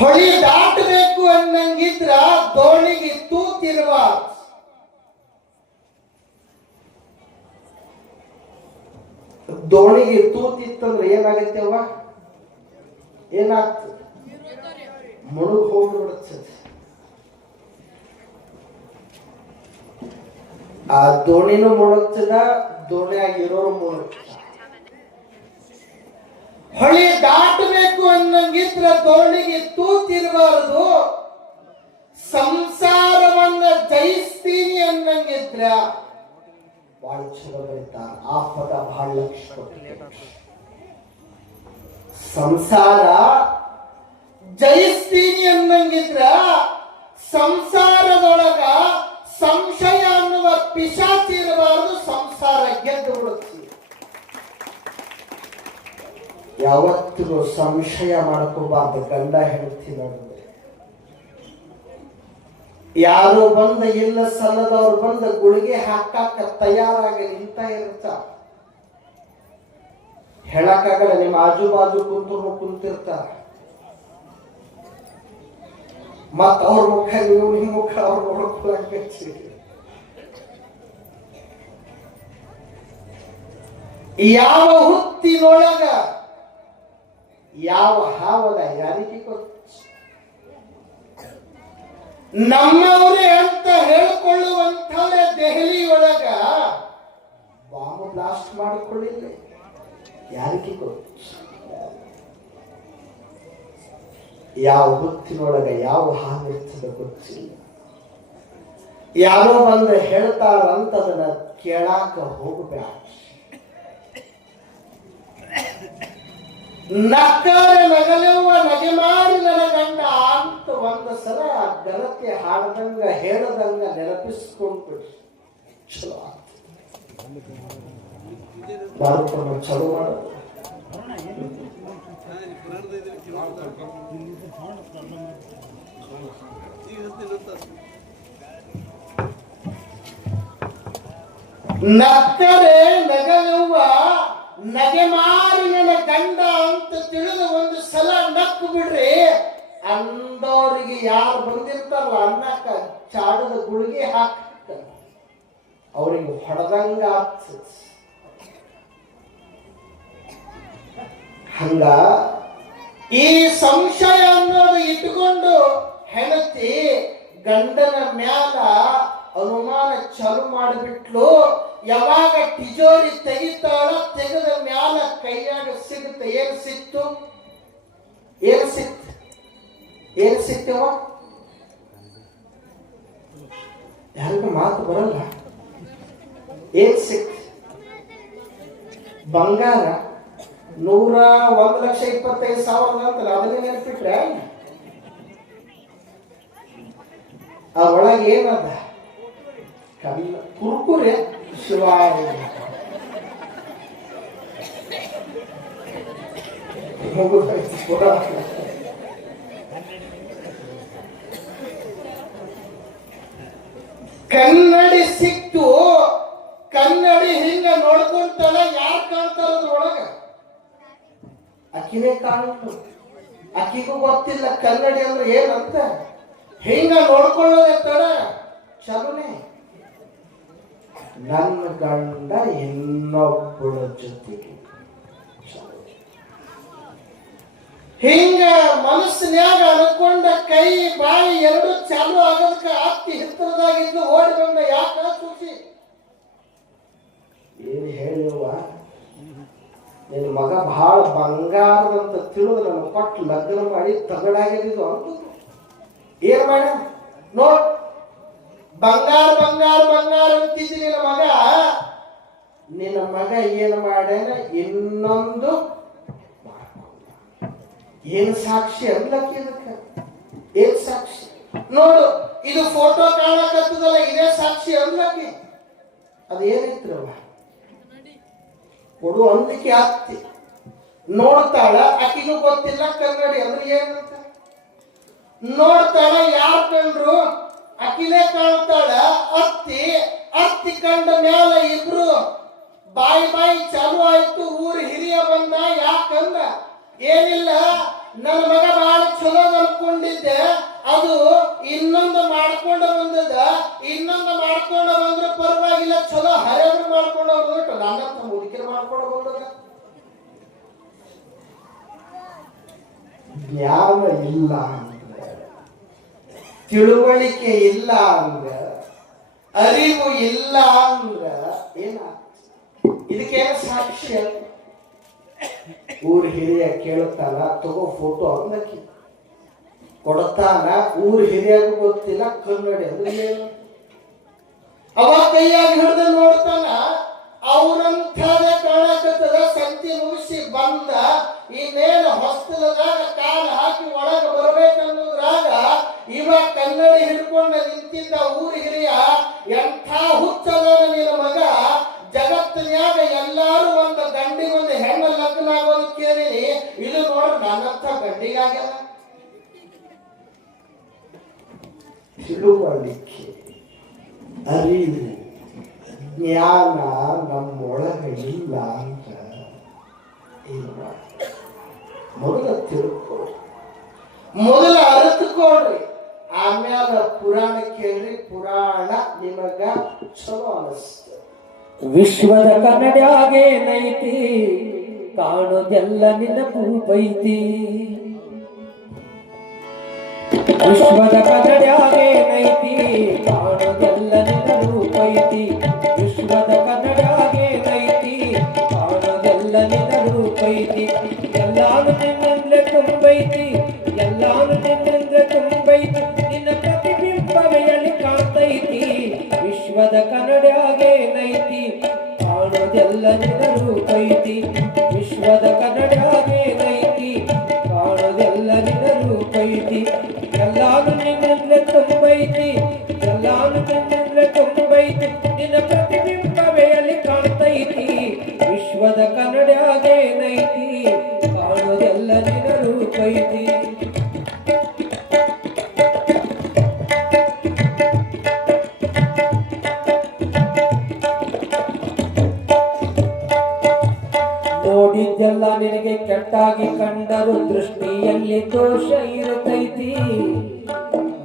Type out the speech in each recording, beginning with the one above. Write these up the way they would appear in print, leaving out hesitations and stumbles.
ಹೊಳಿ ದಾಟಬೇಕು ಅನ್ನಂಗಿದ್ರ ದೋಣಿಗೆ ತೂತಿರುವ ದೋಣಿಗೆ ತೂತಿತ್ತಂದ್ರೆ ಏನಾಗತ್ತೆ ಅವ್ವ? ಏನಾಗ್ತದೆ? ಮುಳುಗ್ ಹೋಗ್ಬಿಡುತ್ತದೆ. ಆ ದೋಣಿನೂ ಮುಳುಗ್ತದ, ದೋಣಿಯಾಗಿರೋರು ಮುಳುಗ್ತದ. ಹೊಳಿ ದಾಟಬೇಕು ಅನ್ನಂಗಿದ್ರ ದೋಣಿಗೆ ತೂತಿರಬಾರದು. ಸಂಸಾರವನ್ನ ಜಯಿಸ್ತೀನಿ ಅನ್ನಂಗಿದ್ರ ಬಹಳ ಚಲೋ ಬರೀತಾರೆ. ಆ ಪದ ಬಹಳ ಲಕ್ಷ. ಸಂಸಾರ ಜಯಿಸ್ತೀನಿ ಅನ್ನಂಗಿದ್ರ ಸಂಸಾರದೊಳಗ ಸಂಶಯ ಅನ್ನುವ ಪಿಶಾಚಿ ಇರಬಾರದು. ಸಂಸಾರ ಗೆದ್ದು ಬಿಡುತ್ತೆ. ಯಾವತ್ತಿಗೂ ಸಂಶಯ ಮಾಡ್ಕೋಬಾರ್ದು. ಗಂಡ ಹೆಂಡತಿ ನಡುವೆ ಯಾರು ಬಂದ ಇಲ್ಲ ಸಲ್ಲದವ್ರು ಬಂದ ಗುಳಿಗೆ ಹಾಕಾಕ ತಯಾರಾಗಿ ನಿಂತ ಇರ್ತ. ಹೇಳಕ್ಕಾಗಲ್ಲ, ನಿಮ್ಮ ಆಜು ಬಾಜು ಕುಂತಿರ್ತಾರ. ಮತ್ತ ಅವ್ರ ಮುಖ ನೀವು ನಿಮ್ಮ ಮುಖ ಅವ್ರು ನೋಡ್ಕೊಳಕ್ಕೆ. ಯಾವ ಹುತ್ತಿನೊಳಗ ಯಾವ ಹಾವದ ಯಾರಿಗೆ ಗೊತ್ತು? ನಮ್ಮವರೇ ಅಂತ ಹೇಳಿಕೊಳ್ಳುವಂಥವರೇ ದೆಹಲಿಯೊಳಗ ಬಾಂಬ್ ಬ್ಲಾಸ್ಟ್ ಮಾಡಿಕೊಳ್ಳಿಲ್ಲ. ಯಾರಿಗೆ ಗೊತ್ತು? ಯಾವ ಹುತ್ತಿನೊಳಗ ಯಾವ ಹಾವಿರ್ತದ ಗೊತ್ತಿಲ್ಲ. ಯಾರೋ ಬಂದು ಹೇಳ್ತಾರಂತ ಅದನ್ನ ಕೇಳಾಕ ಹೋಗಬೇಡ. ನಕ್ಕರ ನಗಲುವ ನಗೆ ಮಾಡಿ ನನ್ನ ಗಂಡ ಅಂತ ಒಂದು ಸಲ ಗಲತೆ ಹಾಡದಂಗ ಹೇಳದಂಗ ನೆನಪಿಸ್ಕೊಂಡು ಚಲೋ ಮಾಡ್ಕೊಂಡು ಚಲೋ ಮಾಡೋದು. ನಕ್ಕರೆ ನಗಲುವ ನಗೆ ಮಾರಿ ನನ್ನ ಗಂಡ ಅಂತ ತಿಳಿದು ಒಂದು ಸಲ ನಕ್ಕು ಬಿಡ್ರಿ. ಅಂದವ್ರಿಗೆ ಯಾರು ಬಂದಿರ್ತಾರಲ್ಲ ಅನ್ನಕ್ಕ ಚಾಡದ ಗುಳಿಗೆ ಹಾಕ್ತ ಅವ್ರಿಗೆ ಹೊಡೆದಂಗ ಆಗ್ತದೆ. ಹಂಗ ಈ ಸಂಶಯ ಅನ್ನೋದು ಇಟ್ಕೊಂಡು ಹೆಣತಿ ಗಂಡನ ಮ್ಯಾಲ ಅನುಮಾನ ಚಾಲು ಮಾಡಿಬಿಟ್ಲು. ಯಾವಾಗ ತಿಜೋರಿ ತೆಗಿತಾಳ, ತೆಗೆದ ಮ್ಯಾಲ ಕೈಯಾಗ ಸಿಗುತ್ತೆ. ಏನ್ ಸಿಕ್ತು? ಏನ್ ಸಿಕ್ತು? ಏನ್ ಸಿಕ್ತವ? ಯಾರಿಗೂ ಮಾತು ಬರಲ್ಲ. ಏನ್ ಸಿಕ್ತು? ಬಂಗಾರ 1,25,000 ಅಂತಲ್ಲ, ಅದನ್ನೇ ನೆನಪಿಟ್ರೆ ಆ ಒಳಗೆ ಏನದ? ಕಲ್ಲ ಕುರ್ಕುರೆ. ಶಿವಾಯ ಕನ್ನಡಿ ಸಿಕ್ತು. ಕನ್ನಡಿ ಹಿಂಗ ನೋಡ್ಕೊಂತಾಳ. ಯಾರು ಕಾಣ್ತಾರ ಅದ್ರೊಳಗ? ಅಕ್ಕಿನೇ ಕಾಣುತ್ತ. ಅಕ್ಕಿಗೂ ಗೊತ್ತಿಲ್ಲ ಕನ್ನಡಿ ಅಂದ್ರೆ ಏನಂತ. ಹಿಂಗ ನೋಡ್ಕೊಳ್ಳೋದೇ ತಡ ಚಲೋನೆ. ನನ್ನ ಗಂಡ ಇನ್ನೊಬ್ಬಳ ಜೊತೆಗೆ ಹಿಂಗ ಮನಸ್ಸಿನ್ಯಾಗ ಅನ್ಕೊಂಡ ಕೈ ಬಾಯಿ ಎರಡು ಚಾಲು ಆಗೋದಕ್ಕ ಅತ್ತಿ ಹಿತ್ತರದಾಗಿದ್ದು ಓಡಿ ಬಂದ. ಯಾಕ ಸೂಚಿ? ಏನ್ ಹೇಳಿವ? ನಿನ್ನ ಮಗ ಬಹಳ ಬಂಗಾರದಂತ ತಿಳಿದು ನನ್ನ ಕೊಟ್ಟು ಲಗ್ನ ಮಾಡಿ ತಗಡಾಗಿದ್ದು ಅಂತ ಏನ್ ಮಾಡ ನೋಡ್. ಬಂಗಾರ ಬಂಗಾರ ಬಂಗಾರ ಅಂತಿದ್ದಿ ನಿನ್ನ ಮಗ ಏನು ಮಾಡ್ಯಾನ? ಇನ್ನೊಂದು ಏನು ಸಾಕ್ಷಿ ಅನ್ಲಕ್ಕೆ? ಇದಕ್ಕೆ ಏನ್ ಸಾಕ್ಷಿ? ನೋಡು, ಇದು ಫೋಟೋ ಕಾಣಕತ್ತದಲ್ಲ, ಇದೇ ಸಾಕ್ಷಿ ಅನ್ಲಕ್ಕೆ. ಅದೇನಿತ್ರವ ಕೊಡು ಅಂದಿಕೆ ಆಗ್ತಿ. ನೋಡ್ತಾಳ, ಆಕಿಗೂ ಗೊತ್ತಿಲ್ಲ ಕನ್ನಡಿ ಅಂದ್ರೆ ಏನಂತ. ನೋಡ್ತಾಳ, ಯಾರು ಕಂಡ್ರು? ಅಕ್ಕಿನೇ ಕಾಣ್ತಾಳ. ಅತ್ತಿ ಕಂಡ ಮ್ಯಾಲ ಇಬ್ರು ಬಾಯಿ ಚಾಲು ಆಯ್ತು. ಊರು ಹಿರಿಯ ಬಂದ. ಯಾಕಂದ ಏನಿಲ್ಲ, ನನ್ನ ಮಗ ಬಹಳ ಚಲೋ ಅನ್ಕೊಂಡು ಜ್ಞಾನ ಇಲ್ಲ ಅಂದ್ರೆ, ತಿಳುವಳಿಕೆ ಇಲ್ಲ ಅಂದ್ರೆ, ಅರಿವು ಇಲ್ಲ ಅಂದ್ರೆ ಏನ ಇದಕ್ಕೇನು ಸಾಕ್ಷ್ಯ? ಊರ್ ಹಿರಿಯ ಕೇಳುತ್ತಾನ, ತಗೋ ಫೋಟೋ ಅನ್ನಕ್ಕೆ ಕೊಡ್ತಾನ. ಊರ್ ಹಿರಿಯಾಗ ಗೊತ್ತಿಲ್ಲ ಕನ್ನಡಿ ಅಂದ್ರೆ ಏನು. ಅವ ಕೈಯಾಗಿ ಹಿಡಿದು ನೋಡ್ತಾನ, ಅವ್ರಂಥದೇ ಕಾಣಕತ್ತದ. ಸಂತಿ ಮುಗಿಸಿ ಬಂದ, ಇನ್ನೇನು ಹೊಸ್ತಲದಾಗ ಕಾಲ ಹಾಕಿ ಒಳಗೆ ಬರ್ಬೇಕನ್ನೋದ್ರಾಗ ಇವ ಕನ್ನಡಿ ಹಿಡ್ಕೊಂಡ ನಿಂತಿದ್ದ ಊರ್ ಹಿರಿಯ ಎಂಥ ಹುಚ್ಚದ ನಿನ್ನ ಮಗ. ಜಗತ್ತಿನ್ಯಾಗ ಎಲ್ಲಾರು ಒಂದು ಗಂಡಿಗೊಂದು ಹೆಣ್ಣು ಲಗ್ನ ಆಗೋದು ಕೇಳಿನಿ, ಇದು ನೋಡ್ರಿ ನನ್ನಂಥ ಗಂಡಿಗಾಗ್ಯದ. ತಿಳುವಳಿಕೆ, ಅರಿವು, ಜ್ಞಾನ ನಮ್ಮೊಳಗೆ ಇಲ್ಲ ಅಂತ ಮೊದಲ ತಿಳ್ಕೊಳ್ರಿ, ಮೊದಲ ಅರಿತುಕೊಳ್ರಿ. ಆಮ್ಯಾಲ ಪುರಾಣ ಕೇಳ್ರಿ, ಪುರಾಣ ನಿಮಗ ಚಲೋ ಅನಿಸ್ತ. ವಿಶ್ವದ ಕನ್ನಡ್ಯಾಗೇನೈತಿ, ಕಾಣೋದೆಲ್ಲ ನಿನ್ನ ಭೂಪೈತಿ. ವಿಶ್ವದ ಕನ್ನಡ್ಯಾಗೇನೈತಿ, ಕಾಣೋದೆಲ್ಲ ನಿನ್ನ ರೂಪೈತಿ. ವಿಶ್ವದ ಕನ್ನಡ್ಯಾಗೇನೈತಿ, ಕಾಣೋದೆಲ್ಲ ನಿನ್ನ ರೂಪೈತಿ. ಎಲ್ಲಾನು ನಿನ್ನಿಂದಲೇ ತುಂಬೈತಿ, ಎಲ್ಲಾನು ನಿನ್ನಿಂದಲೇ ತುಂಬೈತಿ. ನಿನ್ನ ಪ್ರತಿಬಿಂಬವೆಯಲ್ಲಿ ಕಾಣ್ತೈತಿ. ವಿಶ್ವದ ಕನ್ನಡ್ಯಾಗೇನೈತಿ, ಕಾಣೋದೆಲ್ಲ ನಿನ್ನ ರೂಪೈತಿ. ವಿಶ್ವದ ಕನ್ನಡ್ಯಾಗೇನೈತಿ, ಕಾಣೋದೆಲ್ಲ ನಿನ್ನ ರೂಪೈತಿ. ಎಲ್ಲಾನು ನಿನ್ನಿಂದಲೇ ತುಂಬೈತಿ, ಎಲ್ಲಾನು ನಿನ್ನಿಂದಲೇ ತುಂಬೈತಿ. ನಿನ್ನ ಪ್ರತಿಬಿಂಬವೆಯಲ್ಲಿ ಕಾಣ್ತೈತಿ. ವಿಶ್ವದ ಕನ್ನಡ್ಯಾಗೇನೈತಿ, ಕಾಣೋದೆಲ್ಲ ನಿನ್ನ ರೂಪೈತಿ. ನೋಡಿದ್ದೆಲ್ಲ ನಿನಗೆ ಕೆಟ್ಟಾಗಿ ಕಂಡರು, ದೃಷ್ಟಿಯಲ್ಲಿ ದೋಷ ಇರುತ್ತೈತಿ.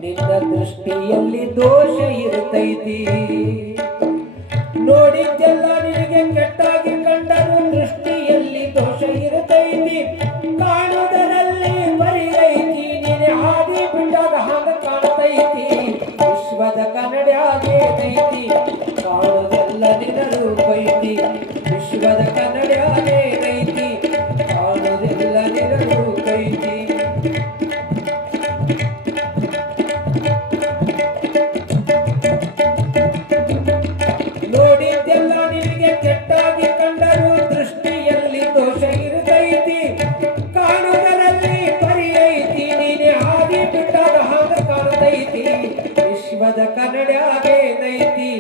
ನಿನ್ನ ದೃಷ್ಟಿಯಲ್ಲಿ ದೋಷ ಇರುತ್ತೈತಿ. ನೋಡಿದ್ದೆಲ್ಲ ನಿನಗೆ ಕೆಟ್ಟಾಗಿ ಕಂಡರು, ದೃಷ್ಟಿಯಲ್ಲಿ ದೋಷ ಇರುತ್ತೈತಿ. ಕಾಣುವುದರಲ್ಲಿ ಬರಿದೈತಿ, ನೀನೆ ಹಾದಿ ಬಿಟ್ಟಾಗ ಹಾಗ ಕಾಣ್ತೈತಿ. ವಿಶ್ವದ ಕನ್ನಡ್ಯಾಗೇನೈತಿ, ಕಾಣುವುದೆಲ್ಲ ನಿನ್ನ ರೂಪೈತಿ. ವಿಶ್ವದ ಕನ್ನಡ್ಯಾಗೇನೈತಿ, ಕಾಣುವುದೆಲ್ಲ ನಿನ್ನ ರೂಪೈತಿ. ನೋಡಿದ್ದೆಲ್ಲ ನಿನಗೆ ಕೆಟ್ಟಾಗಿ ಕಂಡರು, ದೃಷ್ಟಿಯಲ್ಲಿ ದೋಷ ಇರುತ್ತೈತಿ. ಕಾಣುವುದರಲ್ಲಿ ಪರಿಯೈತಿ, ನೀನೆ ಹಾದಿ ಬಿಟ್ಟಾಗ ಹಾಗ ಕಾಣ್ತೈತಿ. ವಿಶ್ವದ ಕನ್ನಡ್ಯಾಗೇನೈತಿ,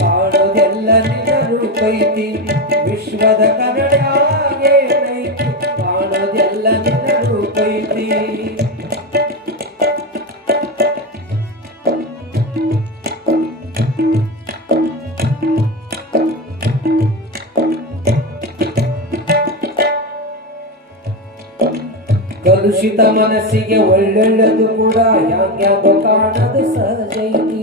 ಕಾಣುವುದೆಲ್ಲ ನಿನ್ನ ರೂಪೈತಿ. ವಿಶ್ವದ ಕನ್ನಡ್ಯಾಗೇನೈತಿ, ಕಾಣುವುದೆಲ್ಲ ನಿನ್ನ ರೂಪೈತಿ. ಕಲುಷಿತ ಮನಸ್ಸಿಗೆ ಒಳ್ಳೊಳ್ಳೆದು ಕೂಡ ಹ್ಯಾಂಗ್ಯಾಗೋ ಕಾಣದು ಸಹಜೈತಿ.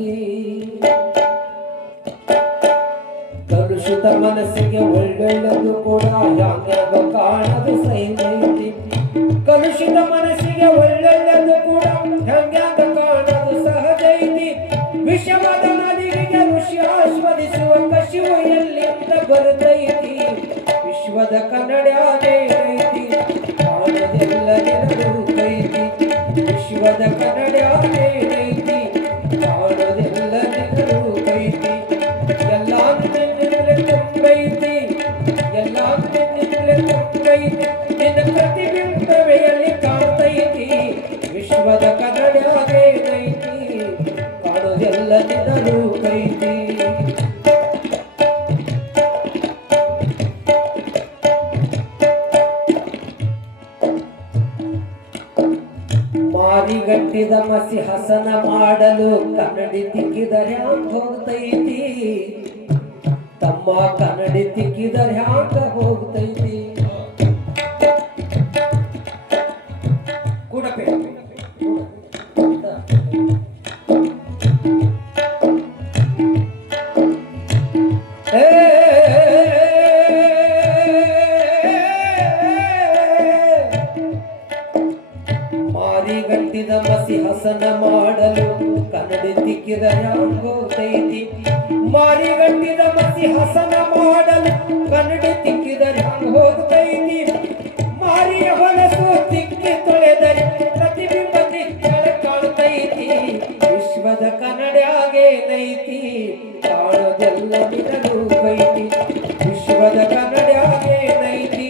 ಕಲುಷಿತ ಮನಸ್ಸಿಗೆ ಒಳ್ಳೊಳ್ಳೆದು ಕೂಡ ಹ್ಯಾಂಗ್ಯಾಗೋ ಕಾಣದು ಸಹಜೈತಿ. ಕಲುಷಿತ ಮನಸ್ಸಿಗೆ ಒಳ್ಳೊಳ್ಳೆದು ಕೂಡ ಹ್ಯಾಂಗ್ಯಾಗೋ ಕಾಣದು ಸಹಜೈತಿ. ವಿಷವಾದ ನದಿಗೆ ಋಷಿ ಆಸ್ವಾದಿಸುವ ಕಶಿವು ಎಲ್ಲಿಂದ ಬರುತ್ತೈತಿ. ವಿಶ್ವದ ಕನ್ನಡ್ಯಾಗೇನೈತಿ, ಕಾಣೋದೆಲ್ಲ ನಿನ್ನ ರೂಪೈತಿ. ವಿಶ್ವದ ಕನ್ನಡ್ಯಾಗೇನೈತಿ, ಕಾಣೋದೆಲ್ಲ ನಿನ್ನ ರೂಪೈತಿ. ಎಲ್ಲಾನು ನಿನ್ನಿಂದಲೇ ತುಂಬೈತಿ, ಎಲ್ಲಾನು ನಿನ್ನಿಂದಲೇ ತುಂಬೈತಿ. ನಿನ್ನ ಪ್ರತಿಬಿಂಬವೆಯಲ್ಲಿ ಕಾಣ್ತೈತಿ. ವಿಶ್ವದ ಕನ್ನಡ್ಯಾಗೇನೈತಿ, ಕಾಣೋದೆಲ್ಲ ನಿನ್ನ ರೂಪೈತಿ. ಮಾರಿಗಟ್ಟಿದ ಮಸಿ ಹಸನ ಮಾಡಲು ಕನ್ನಡಿ ತಿಕ್ಕಿದರೆ ಹ್ಯಾಂಗ ಹೋಗ್ತೈತಿ. ತಮ್ಮ ಕನ್ನಡಿ ತಿಕ್ಕಿದರೆ ಹ್ಯಾಂಗ ಹೋಗ್ತೈತಿ. ಕೂಡಬೇಕು ಮಾರಿಗಟ್ಟಿದ ಮಸಿ ಹಸನ ಮಾಡಲು ಕನ್ನಡಿ ತಿಕ್ಕಿದ ಹ್ಯಾಂಗೋತೈತಿ ಮಾರಿಗಟ್ಟಿದ ಮಸಿ ಹಸನ ಮಾಡಲು ಕನ್ನಡಿ ತಿಕ್ಕಿದ ಹ್ಯಾಂಗ ಹೋಗ್ತೈತಿ ಮಾರಿಯ ಹೊಲಸು ತಿಕ್ಕಿ ತೊಳೆದರೆ ಪ್ರತಿಬಿಂಬ ದಿಕ್ಕಳ ಕಾಣ್ತೈತಿ ವಿಶ್ವದ ಕನ್ನಡ್ಯಾಗೇನೈತಿ ಕಾಣೋದೆಲ್ಲ ನಿರೂಪೈತಿ ವಿಶ್ವದ ಕನ್ನಡ್ಯಾಗೇನೈತಿ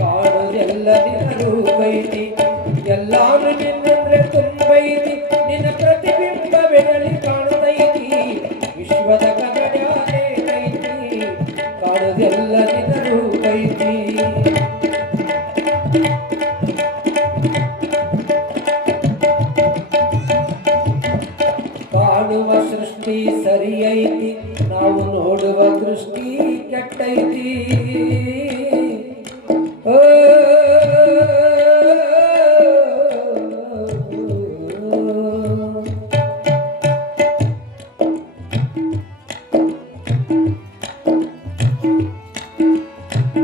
ಕಾಣೋದೆಲ್ಲ ನಿರೂಪೈತಿ ಎಲ್ಲಾನು ನಿನ್ನಂದ್ರೆ ತುಂಬೈತಿ ನಿನ್ನ ಪ್ರತಿಬಿಂಬ ಬೆಳಲಿ ಕಾಣತೈತಿ ವಿಶ್ವದ ಕನ್ನಡ್ಯಾಗೇನೈತಿ ಕಾಣೋದೆಲ್ಲ ನಿರೂಪೈತಿ ಕಾಣುವ ಸೃಷ್ಟಿ ಸರಿಯೈತಿ ನಾವು ನೋಡುವ ದೃಷ್ಟಿ ಕೆಟ್ಟೈತಿ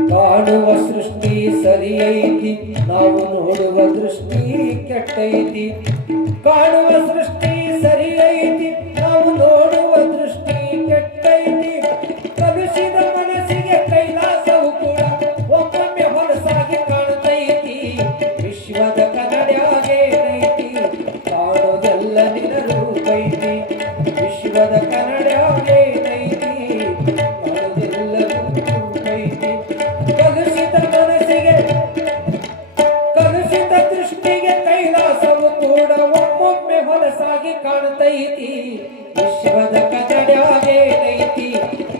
ಕಾಣುವ ಸೃಷ್ಟಿ ಸರಿಯೈತಿ ನಾವು ನೋಡುವ ದೃಷ್ಟಿ ಕೆಟ್ಟೈತಿ ಕಾಣುವ ಸೃಷ್ಟಿ ಸರಿಯೈತಿ ನಾವು ನೋಡುವ ದೃಷ್ಟಿ ಕೆಟ್ಟೈತಿ ಕಲುಷಿತ ಮನಸ್ಸಿಗೆ ಕೈಲಾಸವು ಕೂಡ ಒಮ್ಮೊಮ್ಮೆ ಹೊಲಸಾಗಿ ಕಾಣತೈತಿ ವಿಶ್ವದ ಕನ್ನಡ್ಯಾಗೇನೈತಿ ಕಾಣೋದೆಲ್ಲ ನಿರೂಪೈತಿ ವಿಶ್ವದ ಕನ್ನಡ್ಯಾಗೇನೈತಿ ಕಾಣೋದೆಲ್ಲ ನಿರೂಪೈತಿ ಕಲುಷಿತ ಮನಸ್ಸಿಗೆ ಕಲುಷಿತ ದೃಷ್ಟಿಗೆ ಕೈಲಾಸವು ಕೂಡ ಒಮ್ಮೊಮ್ಮೆ ಹೊಲಸಾಗಿ ಕಾಣ್ತೈತಿ ವಿಶ್ವದ ಕನ್ನಡ್ಯಾಗೇನೈತಿ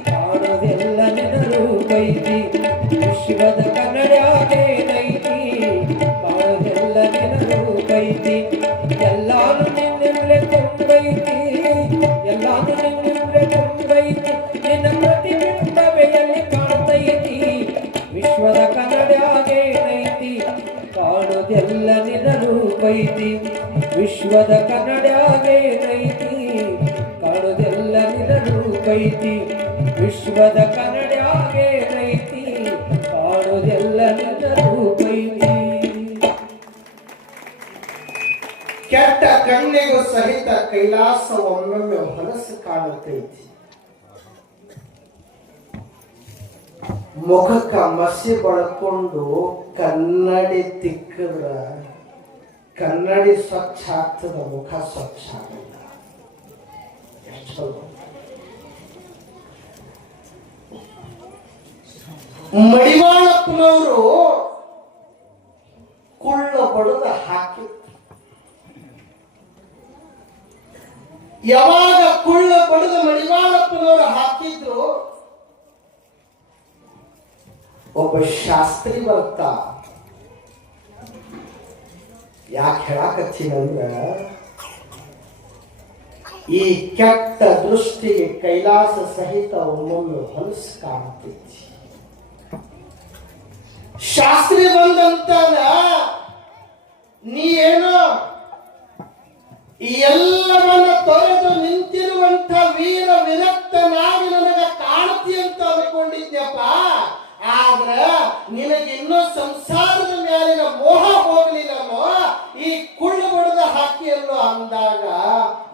ಕಾಣೋದೆಲ್ಲ ನಿರೂಪೈತಿ ವಿಶ್ವದ ಕನ್ನಡ್ಯಾಗೇನೈತಿ ಕಾಣೋದೆಲ್ಲ ನಿರೂಪೈತಿ ಎಲ್ಲಾನು ನಿನ್ನಿಂದಲೇ ತುಂಬೈತಿ ಎಲ್ಲಾನು ನಿನ್ನಿಂದಲೇ ತುಂಬೈತಿ ನಿನ್ನ ಪ್ರತಿಬಿಂಬವೆಯಲ್ಲಿ ಕಾಣ್ತೈತಿ ವಿಶ್ವದ ಕನ್ನಡ್ಯಾಗೇನೈತಿ ಕಾಣೋದೆಲ್ಲ ನಿರೂಪೈತಿ ವಿಶ್ವದ ಕನ್ನಡ್ಯಾಗೇನೈತಿ ಕಾಣೋದೆಲ್ಲ ನಿರೂಪೈತಿ ವಿಶ್ವದ ಕನ್ನಡ್ಯಾಗೇನೈತಿ ಕಾಣೋದೆಲ್ಲ ನಿರೂಪೈತಿ ಕೆಟ್ಟ ಕಣ್ಣಿಗೂ ಸಹಿತ ಕೈಲಾಸ ಒಮ್ಮೊಮ್ಮೆ ಹೊಲಸು ಕಾಣುತ್ತೈತಿ ಮುಖಕ್ಕ ಮಸಿ ಬಳ್ಕೊಂಡು ಕನ್ನಡಿ ತಿಕ್ಕಿದ್ರ ಕನ್ನಡಿ ಸ್ವಚ್ಛ ಆಗ್ತದ ಮುಖ ಸ್ವಚ್ಛ ಆಗಲ್ಲ ಎಷ್ಟು ಚಲೋ. ಮಡಿವಾಳಪ್ಪನವರು ಕುಳ್ಳ ಬಡದ ಹಾಕಿ ಯಾವಾಗ ಕುಳ್ಳ ಬಡದ ಮಡಿವಾಳಪ್ಪನವರು ಹಾಕಿದ್ರು ಒಬ್ಬ ಶಾಸ್ತ್ರಿ ಬರ್ತಾ ಯಾಕೆ ಹೇಳಾಕತ್ತೀನಂದ್ರ ಈ ಕೆಟ್ಟ ದೃಷ್ಟಿಗೆ ಕೈಲಾಸ ಸಹಿತ ಒಮ್ಮೊಮ್ಮೆ ಹೊಲಸು ಕಾಣ್ತೈತಿ ಶಾಸ್ತ್ರಿ ಬಂದಂತಾನ ನೀ ಏನೋ ಎಲ್ಲವನ್ನ ತೊರೆದು ನಿಂತಿರುವಂತ ವೀರ ವಿರಕ್ತನಾಗಿ ನನಗ ಕಾಣ್ತಿ ಅಂತ ಅನ್ಕೊಂಡಿದ್ಯಪ್ಪ ಆದ್ರ ನಿನಗೆ ಇನ್ನೂ ಸಂಸಾರದ ಮೇಲಿನ ಮೋಹ ಹೋಗ್ಲಿಲ್ಲೋ ಈ ಕುಳ್ಳು ಬಡದ ಹಾಕಿಯಲ್ಲೋ ಅಂದಾಗ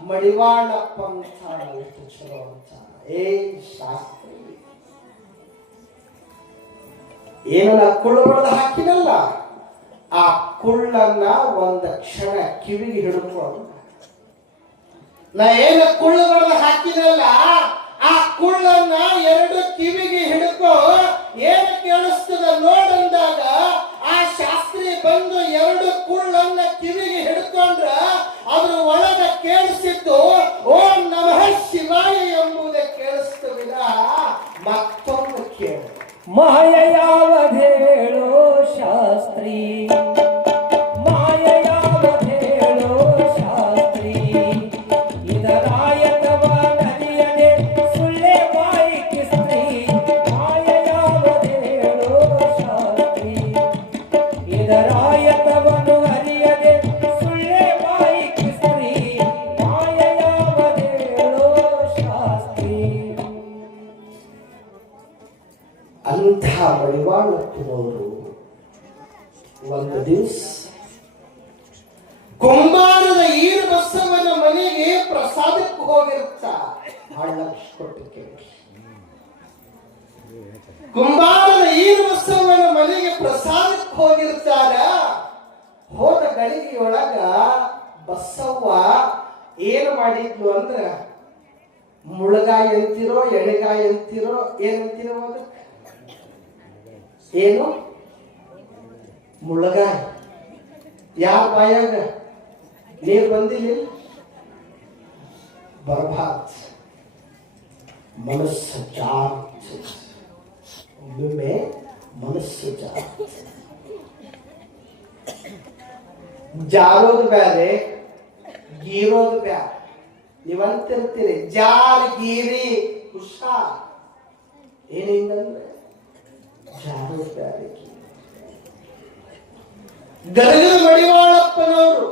ಮಡಿವಾಳಪ್ಪ ಅಂತಾನ ಎಷ್ಟು ಚಲೋ ಅಂತಾನ ಏ ಶಾಸ್ತ್ರಿ ಏನು ನಾ ಕುಳ್ಳು ಬಡದ ಹಾಕಿನಲ್ಲ ಆ ಕುಳ್ಳನ್ನ ಒಂದು ಕ್ಷಣ ಕಿವಿಗೆ ಹಿಡ್ಕೊಂಡು ನಾ ಏನು ಕುಳ್ಳು ಬಡದ ಹಾಕಿನಲ್ಲ ಆ ಕುಳ್ಳನ್ನ ಎರಡು ಕಿವಿಗೆ ಹಿಡ್ಕೋ ಏನು ಕೇಳಿಸ್ತದ ನೋಡಂದಾಗ ಆ ಶಾಸ್ತ್ರಿ ಬಂದು ಎರಡು ಕುಳ್ಳನ್ನ ಕಿವಿಗೆ ಹಿಡ್ಕೊಂಡ್ರ ಅದ್ರ ಒಳಗ ಕೇಳಿಸಿದ್ದು ಓಂ ನಮಃ ಶಿವಾಯ ಎಂಬುದೇ ಕೇಳಿಸ್ತವಿಲ್ಲ ಮತ್ತೊಂದು ಕೇಳು ಮಾಯ ಯಾವದೇಳೋ ಶಾಸ್ತ್ರಿ ಮಾಯ ಯಾವದೇಳೋ ಶಾಸ್ತ್ರಿ ಇದರಾಯತವ ನರಿಯದೆ ಸುಳ್ಳೆ ಬಾಯಿ ಕಿಸ್ತ್ರಿ ಮಾಯ ಯಾವದೇಳೋ ಶಾಸ್ತ್ರಿ ಇದರಾಯತವನು ಅರಿಯದೆ ಸುಳ್ಳೆ ಪ್ರಸಾದಕ್ಕೆ ಹೋಗಿರ್ತ ಬಹಳ ಲಕ್ಷ ಕೊಟ್ಟು ಕೇಳಿ. ಕುಂಬಾರನ ಈರ ಬಸವನ ಮನೆಗೆ ಪ್ರಸಾದಕ್ಕೆ ಹೋಗಿರ್ತಾರ. ಹೋದ ಗಳಿಗೆಯೊಳಗ ಬಸವ್ವ ಏನು ಮಾಡಿದ್ಲು ಅಂದ್ರ ಮುಳಗಾಯಿ ಅಂತಿರೋ ಎಣೆಗಾಯಿ ಅಂತಿರೋ ಏನಂತಿರೋ ಅದಕ್ಕೆ ಏನು ಮುಳಗಾಯಿ. ಯಾರ ಬಾಯಾಗ ನೀರು ಬಂದಿಲ್ಲ ಬರ್ಬಾದ್ ಮನಸ್ಸು ಜಾರ್ಥ ಒಮ್ಮೆ ಮನಸ್ಸು ಜಾರೋದು ಬ್ಯಾರೆ ಗೀರೋದು ಬ್ಯಾರೆ. ನೀವಂತಿರ್ತೀರಿ ಜಾರ್ ಗೀರಿ ಹುಷಾರ್. ಏನಿಂಗಂದ್ರೆ ಜಾರೋದು ಬ್ಯಾರೆ. ಗದಗದ ಮಡಿವಾಳಪ್ಪನವರು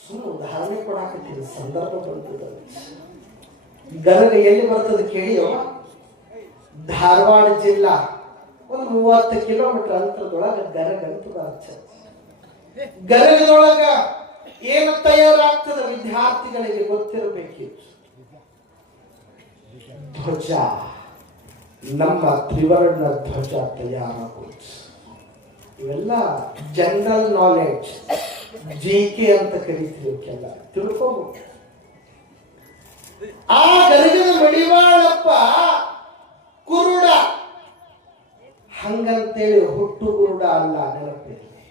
ಸುಮ್ಮನೆ ಉದಾಹರಣೆ ಕೊಡಾಕತ್ತೀನಿ, ಸಂದರ್ಭ ಬಂತದ. ಗದಗ ಎಲ್ಲಿ ಬರ್ತದೆ ಕೇಳಿಯೋ? ಧಾರವಾಡ ಜಿಲ್ಲಾ ಒಂದು 30 ಕಿಲೋಮೀಟರ್ ಅಂತರದೊಳಗ ಗದಗ ಅಂತ ಬರ್ತದೆ. ಗದಗದೊಳಗ ಏನು ತಯಾರಾಗ್ತದೆ ವಿದ್ಯಾರ್ಥಿಗಳಿಗೆ ಗೊತ್ತಿರಬೇಕಿತ್ತು. ಧ್ವಜ, ನಮ್ಮ ತ್ರಿವರ್ಣ ಧ್ವಜ ತಯಾರಾಗುತ್ತೆ. ಇವೆಲ್ಲ ಜನರಲ್ ನಾಲೆಡ್ಜ್, GK ಅಂತ ಕರೀತೀವಕ್ಕೆಲ್ಲ ತಿಳ್ಕೋಬಹುದು. ಆ ಗದಗದ ಮಡಿವಾಳಪ್ಪ ಕುರುಡ, ಹಂಗಂತೇಳಿ ಹುಟ್ಟು ಕುರುಡ ಅಲ್ಲ, ನೆನಪಿರಲಿ.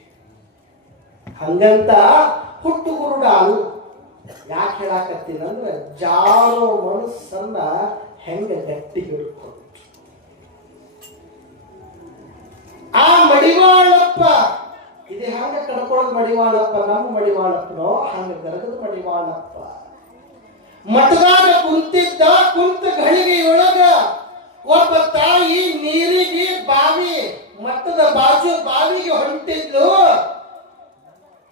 ಹಂಗಂತ ಹುಟ್ಟು ಕುರುಡ ಅಲ್ಲ. ಯಾಕೆ ಹೇಳಾಕತ್ತೀನಂದ್ರೆ ಜಾರೋ ಮನಸ್ಸನ್ನ ಹೆಂಗ ಗಟ್ಟಿ ಹಿಡ್ಕೊಂಡು ಆ ಮಡಿವಾಳಪ್ಪ ಇದು ಹಂಗ ಕಡ್ಕೊಳ್ಳೋದು ಮಡಿವಾಳಪ್ಪ. ನಮ್ಮ ಮಡಿವಾಳಪ್ಪನೋ ಹಂಗ ಗದಗದ ಮಡಿವಾಳಪ್ಪ ಮಠದಾಗ ಕುಂತಿದ್ದ. ಕುಂತ ಗಳಿಗೆಯೊಳಗ ಒಬ್ಬ ತಾಯಿ ನೀರಿಗೆ ಬಾವಿ ಮಠದ ಬಾಜು ಬಾವಿಗೆ ಹೊಂಟಿದ್ಲು.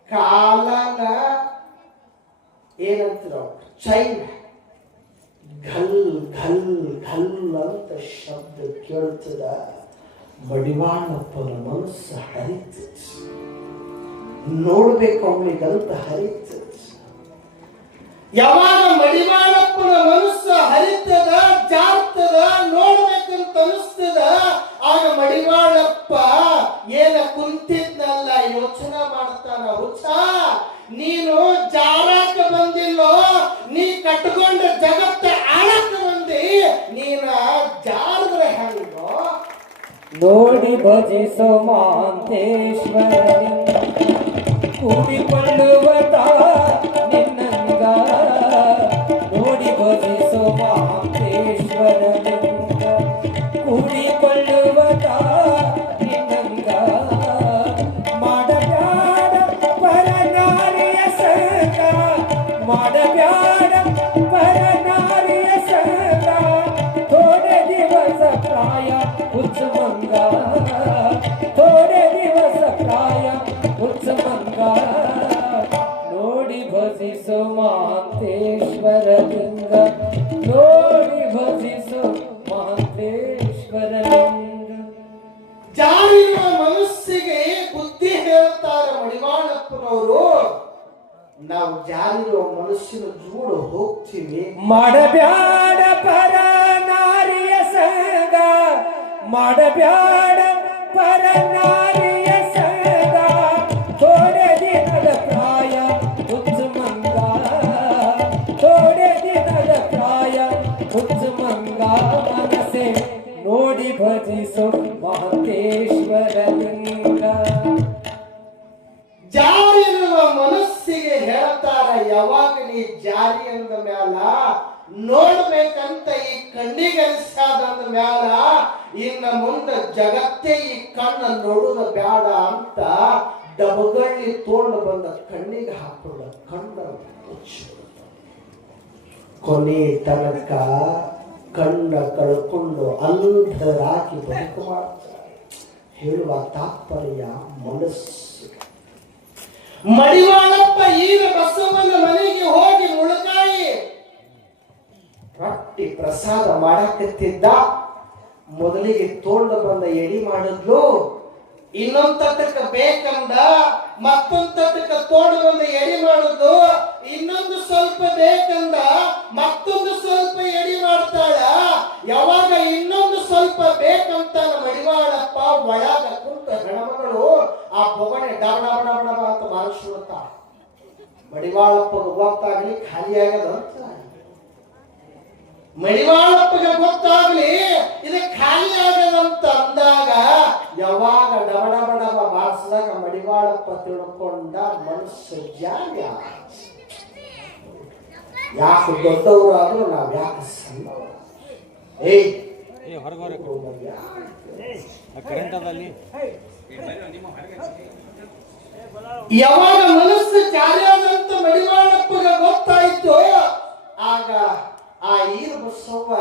ಕಾಲನ ಏನಂತೀರ ಚೈನ್ ಘಲ್ ಘಲ್ ಘಲ್ ಅಂತ ಶಬ್ದ ಕೇಳ್ತದ. ಮಡಿವಾಳಪ್ಪನ ಮನಸ್ಸು ಹರಿತದೆ. ನೋಡ್ಬೇಕು ಅವನಿಗಂತ ಹರಿತದೆ. ಯಾವಾಗ ಮಡಿವಾಳಪ್ಪನ ಮನಸ್ಸು ಹರಿತದ, ಜಾರ್ತದ, ನೋಡ್ಬೇಕಂತ ಅನಿಸ್ತದ, ಆಗ ಮಡಿವಾಳಪ್ಪ ಏನ ಕುಂತಿದ್ನಲ್ಲ ಯೋಚನೆ ಮಾಡ್ತಾನ. ಹುಚ್ಚ, ನೀನು ಜಾರಾಕ ಬಂದಿಲ್ಲೋ, ನೀ ಕಟ್ಕೊಂಡ ಜಗತ್ತ ಆಳಕ ಬಂದಿ, ನೀನ ಜಾರದ್ರೆ ಹೆಂಗೋ ನೋಡಿ ಭಜಿಸೋ ಮಾಂತೇಶ್ವರಲಿಂಗ, ಕೂಡಿಕೊಳ್ಳುವ ನಿನ್ನಂಗ. ನೋಡಿ ಭಜಿಸೋ ಮಾಂತೇಶ್ವರಲಿಂಗ, ಕೂಡಿಕೊಳ್ಳುವ ನಿನ್ನಂಗ. ಮಾಡಬ್ಯಾಡ ಪರನಾರಿಯ ಸಂಗ, ಮಾಡಬ್ಯಾಡ ಪರನಾರಿಯ ಸಂಗ. ಥೋಡೆ ದಿವಸ ಪ್ರಾಯ ಉತ್ಸವಂಗ, ಥೋಡೆ ದಿವಸ ಪ್ರಾಯ ಉತ್ಸವಂಗ. ನೋಡಿ ಭಜಿಸೋ ಮಹಾಂತೇಶ್ವರಲಿಂಗ, ನೋಡಿ ಭಜಿಸೋ ಮಹಾಂತೇಶ್ವರಲಿಂಗ. ಜಾರಿರುವ ಮನಸ್ಸಿಗೆ ಬುದ್ಧಿ ಹೇಳ್ತಾರೆ ಮಡಿವಾಳಪ್ಪನವರು. ನಾವು ಜಾರಿರುವ ಮನಸ್ಸಿನ ಜೋಡು ಹೋಗ್ತೀವಿ. ಮಾಡಬ್ಯಾಡ ಪರ ನಾರಿಯ ಸಂಗ, ಮಾಡಬ್ಯಾಡ ಪರ ನಾರಿಯ ಸಂಗ. ಥೋಡೆ ದಿನದ ಪ್ರಾಯ ಉತ್ಸಮಂಗ, ಥೋಡೆ ದಿನದ ಪ್ರಾಯ ಉತ್ಸಮಂಗ. ಮನಸ್ಸೆ ನೋಡಿ ಭಜಿಸೋ ಮಹಂತೇಶ್ವರಲಿಂಗ. ಜಾರಿರುವ ಮನಸ್ಸಿಗೆ ಹೇಳ್ತಾರ, ಯಾವಾಗ ನೀ ಜಾರಿ ಅಂದ ಮ್ಯಾಲ ನೋಡ್ಬೇಕಂತ ಈ ಕಣ್ಣಿಗೆ ಅನಿಸಾದಂದ ಮ್ಯಾಲ ಇನ್ನ ಮುಂದೆ ಜಗತ್ತೇ ಈ ಕಣ್ಣ ನೋಡುದ ಬ್ಯಾಡ ಅಂತ ಡಬಗಳ್ಳಿ ತೋಂಡು ಬಂದ ಕಣ್ಣಿಗೆ ಹಾಕೊಂಡ ಕಣ್ಣ ಕೊನೆ ತನಕ ಕಣ್ಣ ಕಳ್ಕೊಂಡು ಅಂಧರಾಗಿ ಬದುಕು ಮಾಡ್ತಾರೆ. ಹೇಳುವ ತಾತ್ಪರ್ಯ ಮನಸ್ಸು. ಮಡಿವಾಳಪ್ಪ ಈಗ ಬಸವನ ಮನೆಗೆ ಹೋಗಿ ಮುಳಕಾಯಿ ರೊಟ್ಟಿ ಪ್ರಸಾದ ಮಾಡಕತ್ತಿದ್ದ. ಮೊದಲಿಗೆ ತೋಂಡು ಬಂದ ಎಡಿ ಮಾಡಿದ್ಲು. ಇನ್ನೊಂದ್ ತಟ್ಟಕ ಬೇಕಂದ, ಮತ್ತೊಂದ್ ತಟ್ಟಕ ತೋಂಡು ಬಂದ ಎಡಿ ಮಾಡುದು. ಇನ್ನೊಂದು ಸ್ವಲ್ಪ ಬೇಕಂದ ಮಡಿವಾಳಪ್ಪಗೆ ಗೊತ್ತಾಗ್ಲಿ ಖಾಲಿ ಆಗ್ಯದಂತ. ಮಡಿವಾಳಪ್ಪಗೆ ಗೊತ್ತಾಗ್ಲಿ ಇದು ಖಾಲಿ ಆಗ್ಯದಂತ ಅಂದಾಗ ಯಾವಾಗ ಡಬ ಡಬ ಡಬ ಬಾರಿಸಿದಾಗ ಮಡಿವಾಳಪ್ಪ ತಿಳ್ಕೊಂಡ ಮನಸ್ಸು ಜಾಗ. ಯಾಕೆ ದೊಡ್ಡವರು ಆದ್ರೂ ನಾವ್ ಯಾಕೆ ಸಣ್ಣವರು? ಯಾವಾಗ ಮನಸ್ಸು ಜಾರಿಯಾದಂತ ಮಡಿವಾಳಪ್ಪಗೆ ಗೊತ್ತಾಯ್ತು, ಆಗ ಆ ಈರು ಬಸವ್ವ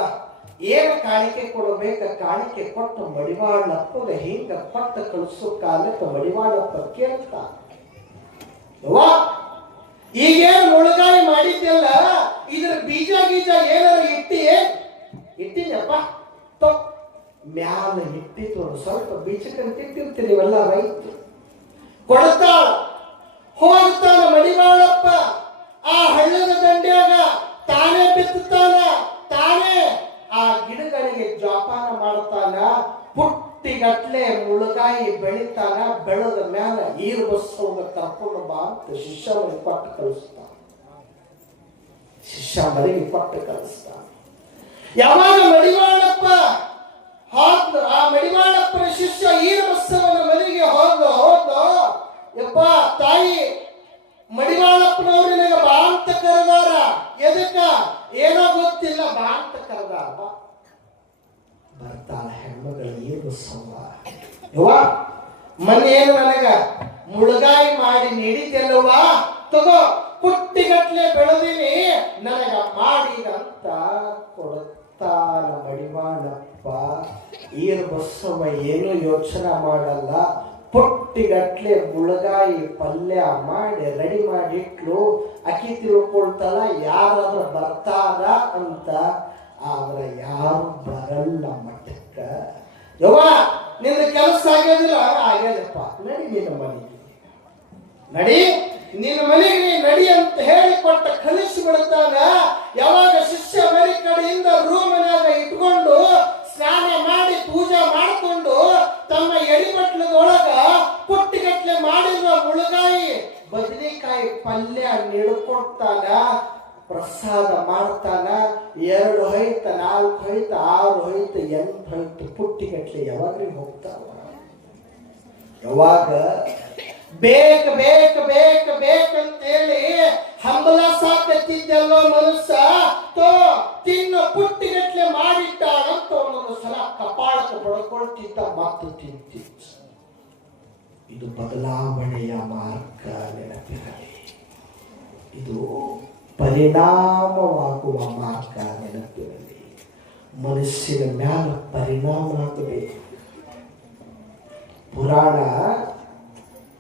ಏನು ಕಾಣಿಕೆ ಕೊಡಬೇಕ ಕಾಣಿಕೆ ಕೊಟ್ಟು ಮಡಿವಾಳಪ್ಪಗೆ ಹಿಂಗ ಕೊಟ್ಟ ಕಳಿಸೋ ಕಾಲಕ್ಕೆ ಮಡಿವಾಳಪ್ಪ ಕೇಳ್ತ, ಈಗೇನು ಮುಳುಗಾಯಿ ಮಾಡಿದ್ಯಲ್ಲ ಇದ್ರ ಬೀಜ ಗೀಜ ಏನಾರ ಇಟ್ಟಿನಪ್ಪ ಮ್ಯಾಲ ಇಟ್ಟಿತ್ತು. ಸ್ವಲ್ಪ ಬೀಜಕ್ಕಂತ ಇಟ್ಟಿರ್ತೀರಿ ನೀವೆಲ್ಲ ರೈತರು. ಕೊಡ್ತಾಳ ಹೋಗ್ತಾನ ಮಡಿವಾಳಪ್ಪ ಆ ಹಳ್ಳದ ದಂಡ್ಯಾಗ ತಾನೇ ಬಿತ್ತುತ್ತಾನ, ತಾನೇ ಆ ಗಿಡಗಳಿಗೆ ಜೋಪಾನ ಮಾಡ್ತಾನ. ಪುಟ್ಟಿಗಟ್ಲೆ ಮುಳುಗಾಯಿ ಬೆಳಿತಾನ. ಬೆಳೆದ ಮ್ಯಾಲ ಈರು ಬಸ್ಸೋಗ ಕರ್ಕೊಂಡು ಬಾ ಅಂತ ಶಿಷ್ಯ ಮನೆಗೆ ಕೊಟ್ಟು ಕಳಿಸ್ತಾನ. ಶಿಷ್ಯ ಮನೆಗೆ ಕೊಟ್ಟು ಕಳಿಸ್ತಾನ. ಯಾವಾಗ ಮಡಿವಾಳಪ್ಪ ಆ ಮಡಿವಾಳಪ್ಪನ ಶಿಷ್ಯ ಈರು ಬಸವನ ಮನೆಗೆ ಹೋದ ಯಪ್ಪ ತಾಯಿ ಮಡಿವಾಳಪ್ಪನವ್ರು ನಿನಗೆ ಬಾ ಅಂತ ಕರೆದಾರ. ಎದಕ್ಕ ಏನೋ ಗೊತ್ತಿಲ್ಲ, ಬಾ ಅಂತ ಕರೆದಾರ. ಬರ್ತಾಳ ಹೆಣ್ಮಗಳು ಈರು ಬಸವ್ವ. ಯವ್ವ ಮನೇನು ನನಗ ಮುಳುಗಾಯಿ ಮಾಡಿ ನೀಡಿದ್ದೆಲ್ಲವ್ವ, ತಗೋ ಪುಟ್ಟಿಗಟ್ಲೆ ಬೆಳೆದಿನಿ ನನಗ ಮಾಡಿ ಅಂತ ಕೊಡುತ್ತಾನ ಮಡಿವಾಳಪ್ಪ. ಈರು ಬಸವ್ವ ಏನು ಯೋಚನೆ ಮಾಡಲ್ಲ. ಪುಟ್ಟಿಗಟ್ಲೆ ಮುಳುಗಾಯಿ ಪಲ್ಯ ಮಾಡಿ ರೆಡಿ ಮಾಡಿಟ್ಲು. ಅಕ್ಕಿ ತಿಳ್ಕೊಳ್ತಾಳ ಯಾರಾದ್ರೂ ಬರ್ತಾರ ಅಂತ. ಆದ್ರೆ ಯಾರು ಬರಲ್ಲ ಮಠಕ್ಕ. ಯವ್ವ ನಿನ್ನ ಕೆಲಸ ಆಗ್ಯದಿಲ್ಲ, ಆಗ್ಯದಪ್ಪ, ನಡಿ ನಿನ್ನ ಮನೆಗೆ, ನಡಿ ನಿನ್ನ ಮನೆಗೆ ನಡಿ ಅಂತ ಹೇಳಿಕೊಟ್ಟ ಕಲಿಸಿ ಬಿಡ್ತಾನ. ಯಾವಾಗ ಶಿಷ್ಯ ಮರಿ ಕಡೆಯಿಂದ ರೂಮನ್ಯಾಗ ಇಟ್ಕೊಂಡು ಸ್ನಾನ ಮಾಡಿ ಪೂಜೆ ಮಾಡಿಕೊಂಡು ತಮ್ಮ ಎಡಿಬಟ್ಲದೊಳಗ ಪುಟ್ಟಿಗಟ್ಲೆ ಮಾಡಿರುವ ಮುಳುಗಾಯಿ ಬದನೆಕಾಯಿ ಪಲ್ಯ ನೀಡ್ಕೊಡ್ತಾನ. ಪ್ರಸಾದ ಮಾಡ್ತಾನ. 2 ಹೊಯ್ತ 4 ಹೊಯ್ತ 6 ಹೊಯ್ತ 8 ಹೊಯ್ತ ಪುಟ್ಟಿಗಟ್ಲೆ ಯಾವಾಗ್ರಿ ಹೋಗ್ತಾವ. ಯಾವಾಗ ಬೇಕ ಬೇಕ ಬೇಕ ಬೇಕಂತೇಳಿ ಹಂಬಲ ಸಾಕತ್ತಿದ್ದೆಲ್ಲೋ ಮನಸ್ಸ ತಿನ್ನು ಪುಟ್ಟಿಗಟ್ಲೆ ಮಾಡಿಟ್ಟಾಳಂತ ಒಂದೊಂದು ಸಲ ಕಪಾಳಕ್ಕೆ ಬಡ್ಕೊಳ್ತಿದ್ದ ಮತ್ತು ತಿಂತಿತ್ತು. ಇದು ಬದಲಾವಣೆಯ ಮಾರ್ಗ, ನೆನಪಿರಲಿ. ಇದು ಪರಿಣಾಮವಾಗುವ ಮಾರ್ಗ, ನೆನಪಿರಲಿ. ಮನಸ್ಸಿನ ಮ್ಯಾಲ ಪರಿಣಾಮ ಆಗಬೇಕು.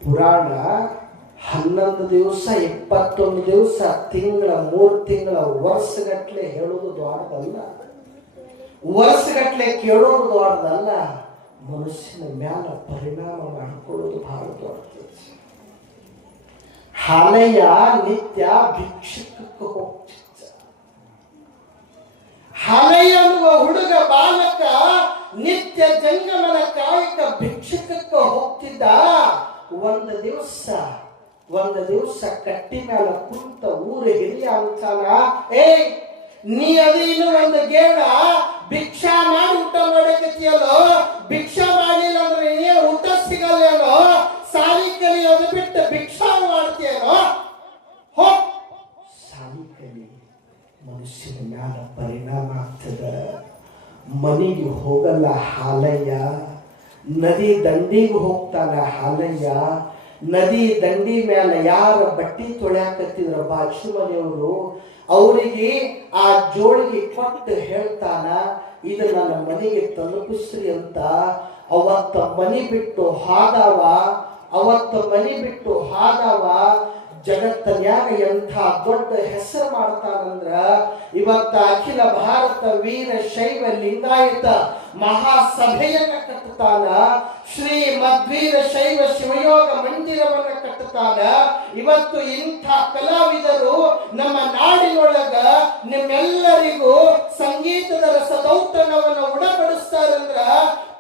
ಪುರಾಣ 11 ದಿವಸ 21 ದಿವಸ ತಿಂಗಳ 3 ತಿಂಗಳ ವರ್ಷಗಟ್ಲೆ ಹೇಳೋದು ದೊಡ್ಡದಲ್ಲ, ವರ್ಷಗಟ್ಲೆ ಕೇಳೋದು ದೊಡ್ಡದಲ್ಲ. ಮನುಷ್ಯನ ಮ್ಯಾಲ ಪರಿಣಾಮ ಮಾಡಿಕೊಳ್ಳೋದು ಬಹಳ ದೊಡ್ಡದು. ಹಾಲೆಯ ನಿತ್ಯ ಭಿಕ್ಷಕಕ್ಕೆ ಹೋಗ್ತಿದ್ದ. ಹಾಲೆಯ ಅನ್ನುವ ಹುಡುಗ ಬಾಲಕ ನಿತ್ಯ ಜಂಗಮನ ಕಾಯಕ ಭಿಕ್ಷಕಕ್ಕೆ ಹೋಗ್ತಿದ್ದ. ಒಂದು ದಿವಸ ಕಟ್ಟಿ ಮೇಲೆ ಕುಂತ ಊರ ಹಿರಿಯ ಅಂತಾನ, ನೀ ಅದೇನು ಒಂದು ಗೇಣ ಭಿಕ್ಷಾ ಮಾಡಿ ಊಟ ಮಾಡಕತ್ತಿಯಲ್ಲೋ, ಭಿಕ್ಷಾ ಮಾಡಿಲ್ಲ ಅಂದ್ರೆ ಊಟ ಸಿಗಲ್ಲೇನೋ, ಸಾಲಿ ಕಲಿಯೋದು ಬಿಟ್ಟು ಭಿಕ್ಷಾ ಮಾಡ್ತೀಯನೋ, ಹೋಗ್ ಸಾಲಿ ಕಲಿ. ಮನುಷ್ಯನ ಮ್ಯಾಲ ಪರಿಣಾಮ ಆಗ್ತದ. ಮನೆಗೆ ಹೋಗಲ್ಲ ಹಾಲಯ್ಯ, ನದಿ ದಂಡಿಗೆ ಹೋಗ್ತಾನ ಹಾಲಯ್ಯ. ನದಿ ದಂಡಿ ಮೇಲೆ ಯಾರ ಬಟ್ಟಿ ತೊಳ್ಯಾಕತ್ತಿದ್ರ ಬಾಜು ಮನೆಯವರು, ಅವರಿಗೆ ಆ ಜೋಳಿಗೆ ಕೊಟ್ಟು ಹೇಳ್ತಾನ, ಇದು ನನ್ನ ಮನೆಗೆ ತಲುಪಿಸ್ರಿ ಅಂತ. ಅವತ್ತ ಮನೆ ಬಿಟ್ಟು ಹಾದವ ಜಗತ್ತನ್ಯಾಗ ಎಂಥ ದೊಡ್ಡ ಹೆಸರು ಮಾಡ್ತಾನಂದ್ರ, ಇವತ್ತ ಅಖಿಲ ಭಾರತ ವೀರ ಶೈವ ಲಿಂಗಾಯತ ಮಹಾಸಭೆಯನ್ನ ಕಟ್ಟುತ್ತಾನ. ಶ್ರೀ ಮಧ್ವೀರ ಶೈವ ಶಿವಯೋಗ ಮಂದಿರವನ್ನ ಕಟ್ಟುತ್ತಾನ. ಇವತ್ತು ಇಂಥ ಕಲಾವಿದರು ನಮ್ಮ ನಾಡಿನೊಳಗ ನಿಮ್ಮೆಲ್ಲರಿಗೂ ಸಂಗೀತದ ರಸದೌತಣವನ್ನು ಉಣಪಡಿಸ್ತಾರಂದ್ರ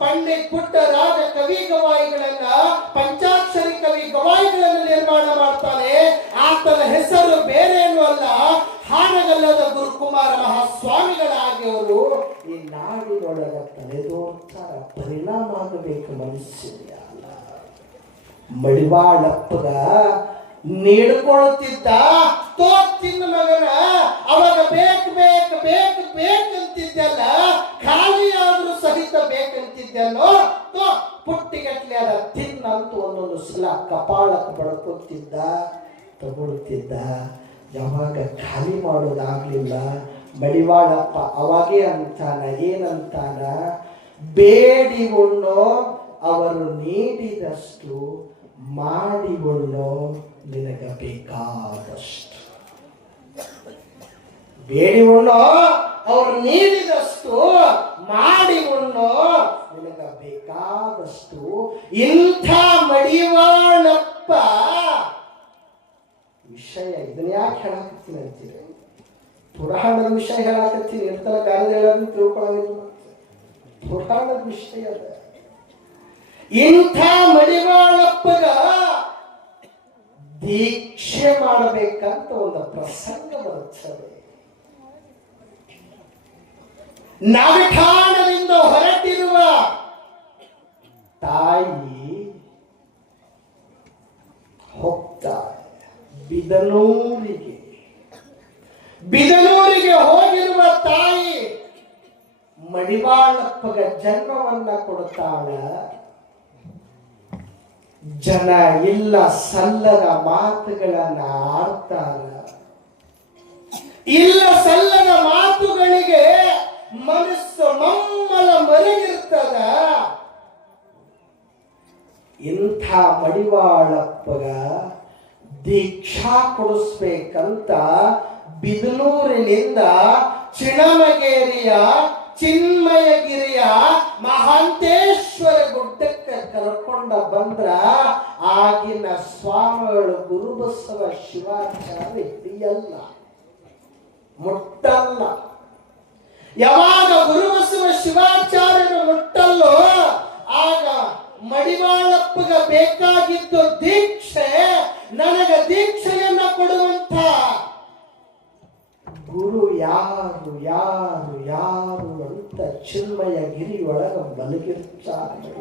ಪಂಡಿತ್ ಪುಟ್ಟರಾಜ ಕವಿ ಗವಾಯಿಗಳನ್ನ, ಪಂಚಾಕ್ಷರಿ ಕವಿ ಗವಾಯಿಗಳನ್ನ ನಿರ್ಮಾಣ ಮಾಡ್ತಾನೆ. ಆತನ ಹೆಸರು ಶಿವಕುಮಾರ ಮಹಾಸ್ವಾಮಿಗಳಾಗಿ ಅವರು ಈ ನಾಡಿನೊಳಗ ತಲೆದೋರ್ತಾರ. ಪರಿಣಾಮ ಆಗಬೇಕು ಮನುಷ್ಯನಿಗೆ. ಮಡಿವಾಳಪ್ಪಗ ನೀಡ್ಕೊಳ್ತಿದ್ದ ತೋತ್ತಿನ ಮಗನ ಅವಾಗ ಬೇಕು ಬೇಕು ಬೇಕು ಬೇಕಂತಿದ್ದಲ್ಲ, ಖಾಲಿಯಾದ್ರೂ ಸಹಿತ ಬೇಕಂತಿದ್ದಲ್ಲೋ ಪುಟ್ಟಿಗಟ್ಲೆ ಅದ ತಿನ್ನಂತೂ ಒಂದೊಂದು ಸಲ ಕಪಾಳಕ್ಕೆ ಬಡ್ಕೊತಿದ್ದ, ತಗೊಳ್ತಿದ್ದ. ಯಾವಾಗ ಖಾಲಿ ಮಾಡೋದಾಗ್ಲಿಲ್ಲ ಮಡಿವಾಳಪ್ಪ ಅವಾಗೇ ಅಂತಾನ, ಏನಂತಾನ, ಬೇಡಿಗೊಂಡು ಅವರು ನೀಡಿದಷ್ಟು ಮಾಡಿಕೊಳ್ಳೋ ನಿನಗ ಬೇಕಾದಷ್ಟು. ಬೇಡಿಕೊಳ್ಳೋ ಅವರು ನೀಡಿದಷ್ಟು ಮಾಡಿಕೊಳ್ಳೋ ನಿನಗ ಬೇಕಾದಷ್ಟು. ಇಂಥ ಮಡಿವಾಳಪ್ಪ ವಿಷಯ ಇದನ್ನ ಯಾಕೆ ಹೇಳಕತ್ತೀನಿ ಅಂತೀರಿ? ಪುರಾಣದ ವಿಷಯ ಹೇಳಕತ್ತೀನಿ. ಇರ್ತಲ್ಲ ಗಾಳಿ ಹೇಳೋದು ತಿಳ್ಕೊಳ್ಳೋದು ಪುರಾಣದ ವಿಷಯ ಅದ. ಇಂಥ ಮಡಿವಾಳಪ್ಪಗ ದೀಕ್ಷೆ ಮಾಡಬೇಕಂತ ಒಂದು ಪ್ರಸಂಗ ಬರುತ್ತದೆ. ನಾಗಠಾಣದಿಂದ ಹೊರಟಿರುವ ತಾಯಿ ಹೋಗ್ತಾರೆ ಬಿದನೂರಿಗೆ. ಬಿದನೂರಿಗೆ ಹೋಗಿರುವ ತಾಯಿ ಮಡಿವಾಳಪ್ಪಗ ಜನ್ಮವನ್ನ ಕೊಡ್ತಾಳ. ಜನ ಇಲ್ಲ ಸಲ್ಲದ ಮಾತುಗಳನ್ನ ಆಡ್ತಾರ. ಇಲ್ಲ ಸಲ್ಲದ ಮಾತುಗಳಿಗೆ ಮನಸ್ಸು ಮಮ್ಮಲ ಮರಗಿರ್ತದ. ಇಂಥ ಮಡಿವಾಳಪ್ಪಗ ದೀಕ್ಷಾ ಕೊಡಿಸ್ಬೇಕಂತ ಬಿದನೂರಿನಿಂದ ಚಿಣಮಗೇರಿಯ ಚಿನ್ಮಯಗಿರಿಯ ಮಹಾಂತೇಶ್ವರ ಗುಡ್ಡಕ್ಕೆ ಕರ್ಕೊಂಡ ಬಂದ್ರ ಆಗಿನ ಸ್ವಾಮಿಗಳು ಗುರುಬಸವ ಶಿವಾಚಾರ್ಯ ಹಿಡಿಯಲ್ಲ, ಮುಟ್ಟಲ್ಲ. ಯಾವಾಗ ಗುರುಬಸವ ಶಿವಾಚಾರ್ಯರು ಮುಟ್ಟಲ್ಲೋ ಆಗ ಮಡಿವಾಳಪ್ಪಗ ಬೇಕಾಗಿದ್ದು ದೀಕ್ಷೆ. ನನಗ ದೀಕ್ಷೆಯನ್ನ ಕೊಡುವಂತ ಗುರು ಯಾರು ಯಾರು ಯಾರು ಅಂತ ಚಿನ್ಮಯ ಗಿರಿಯೊಳಗ ಮಲಗಿರ್ತಾರೆ.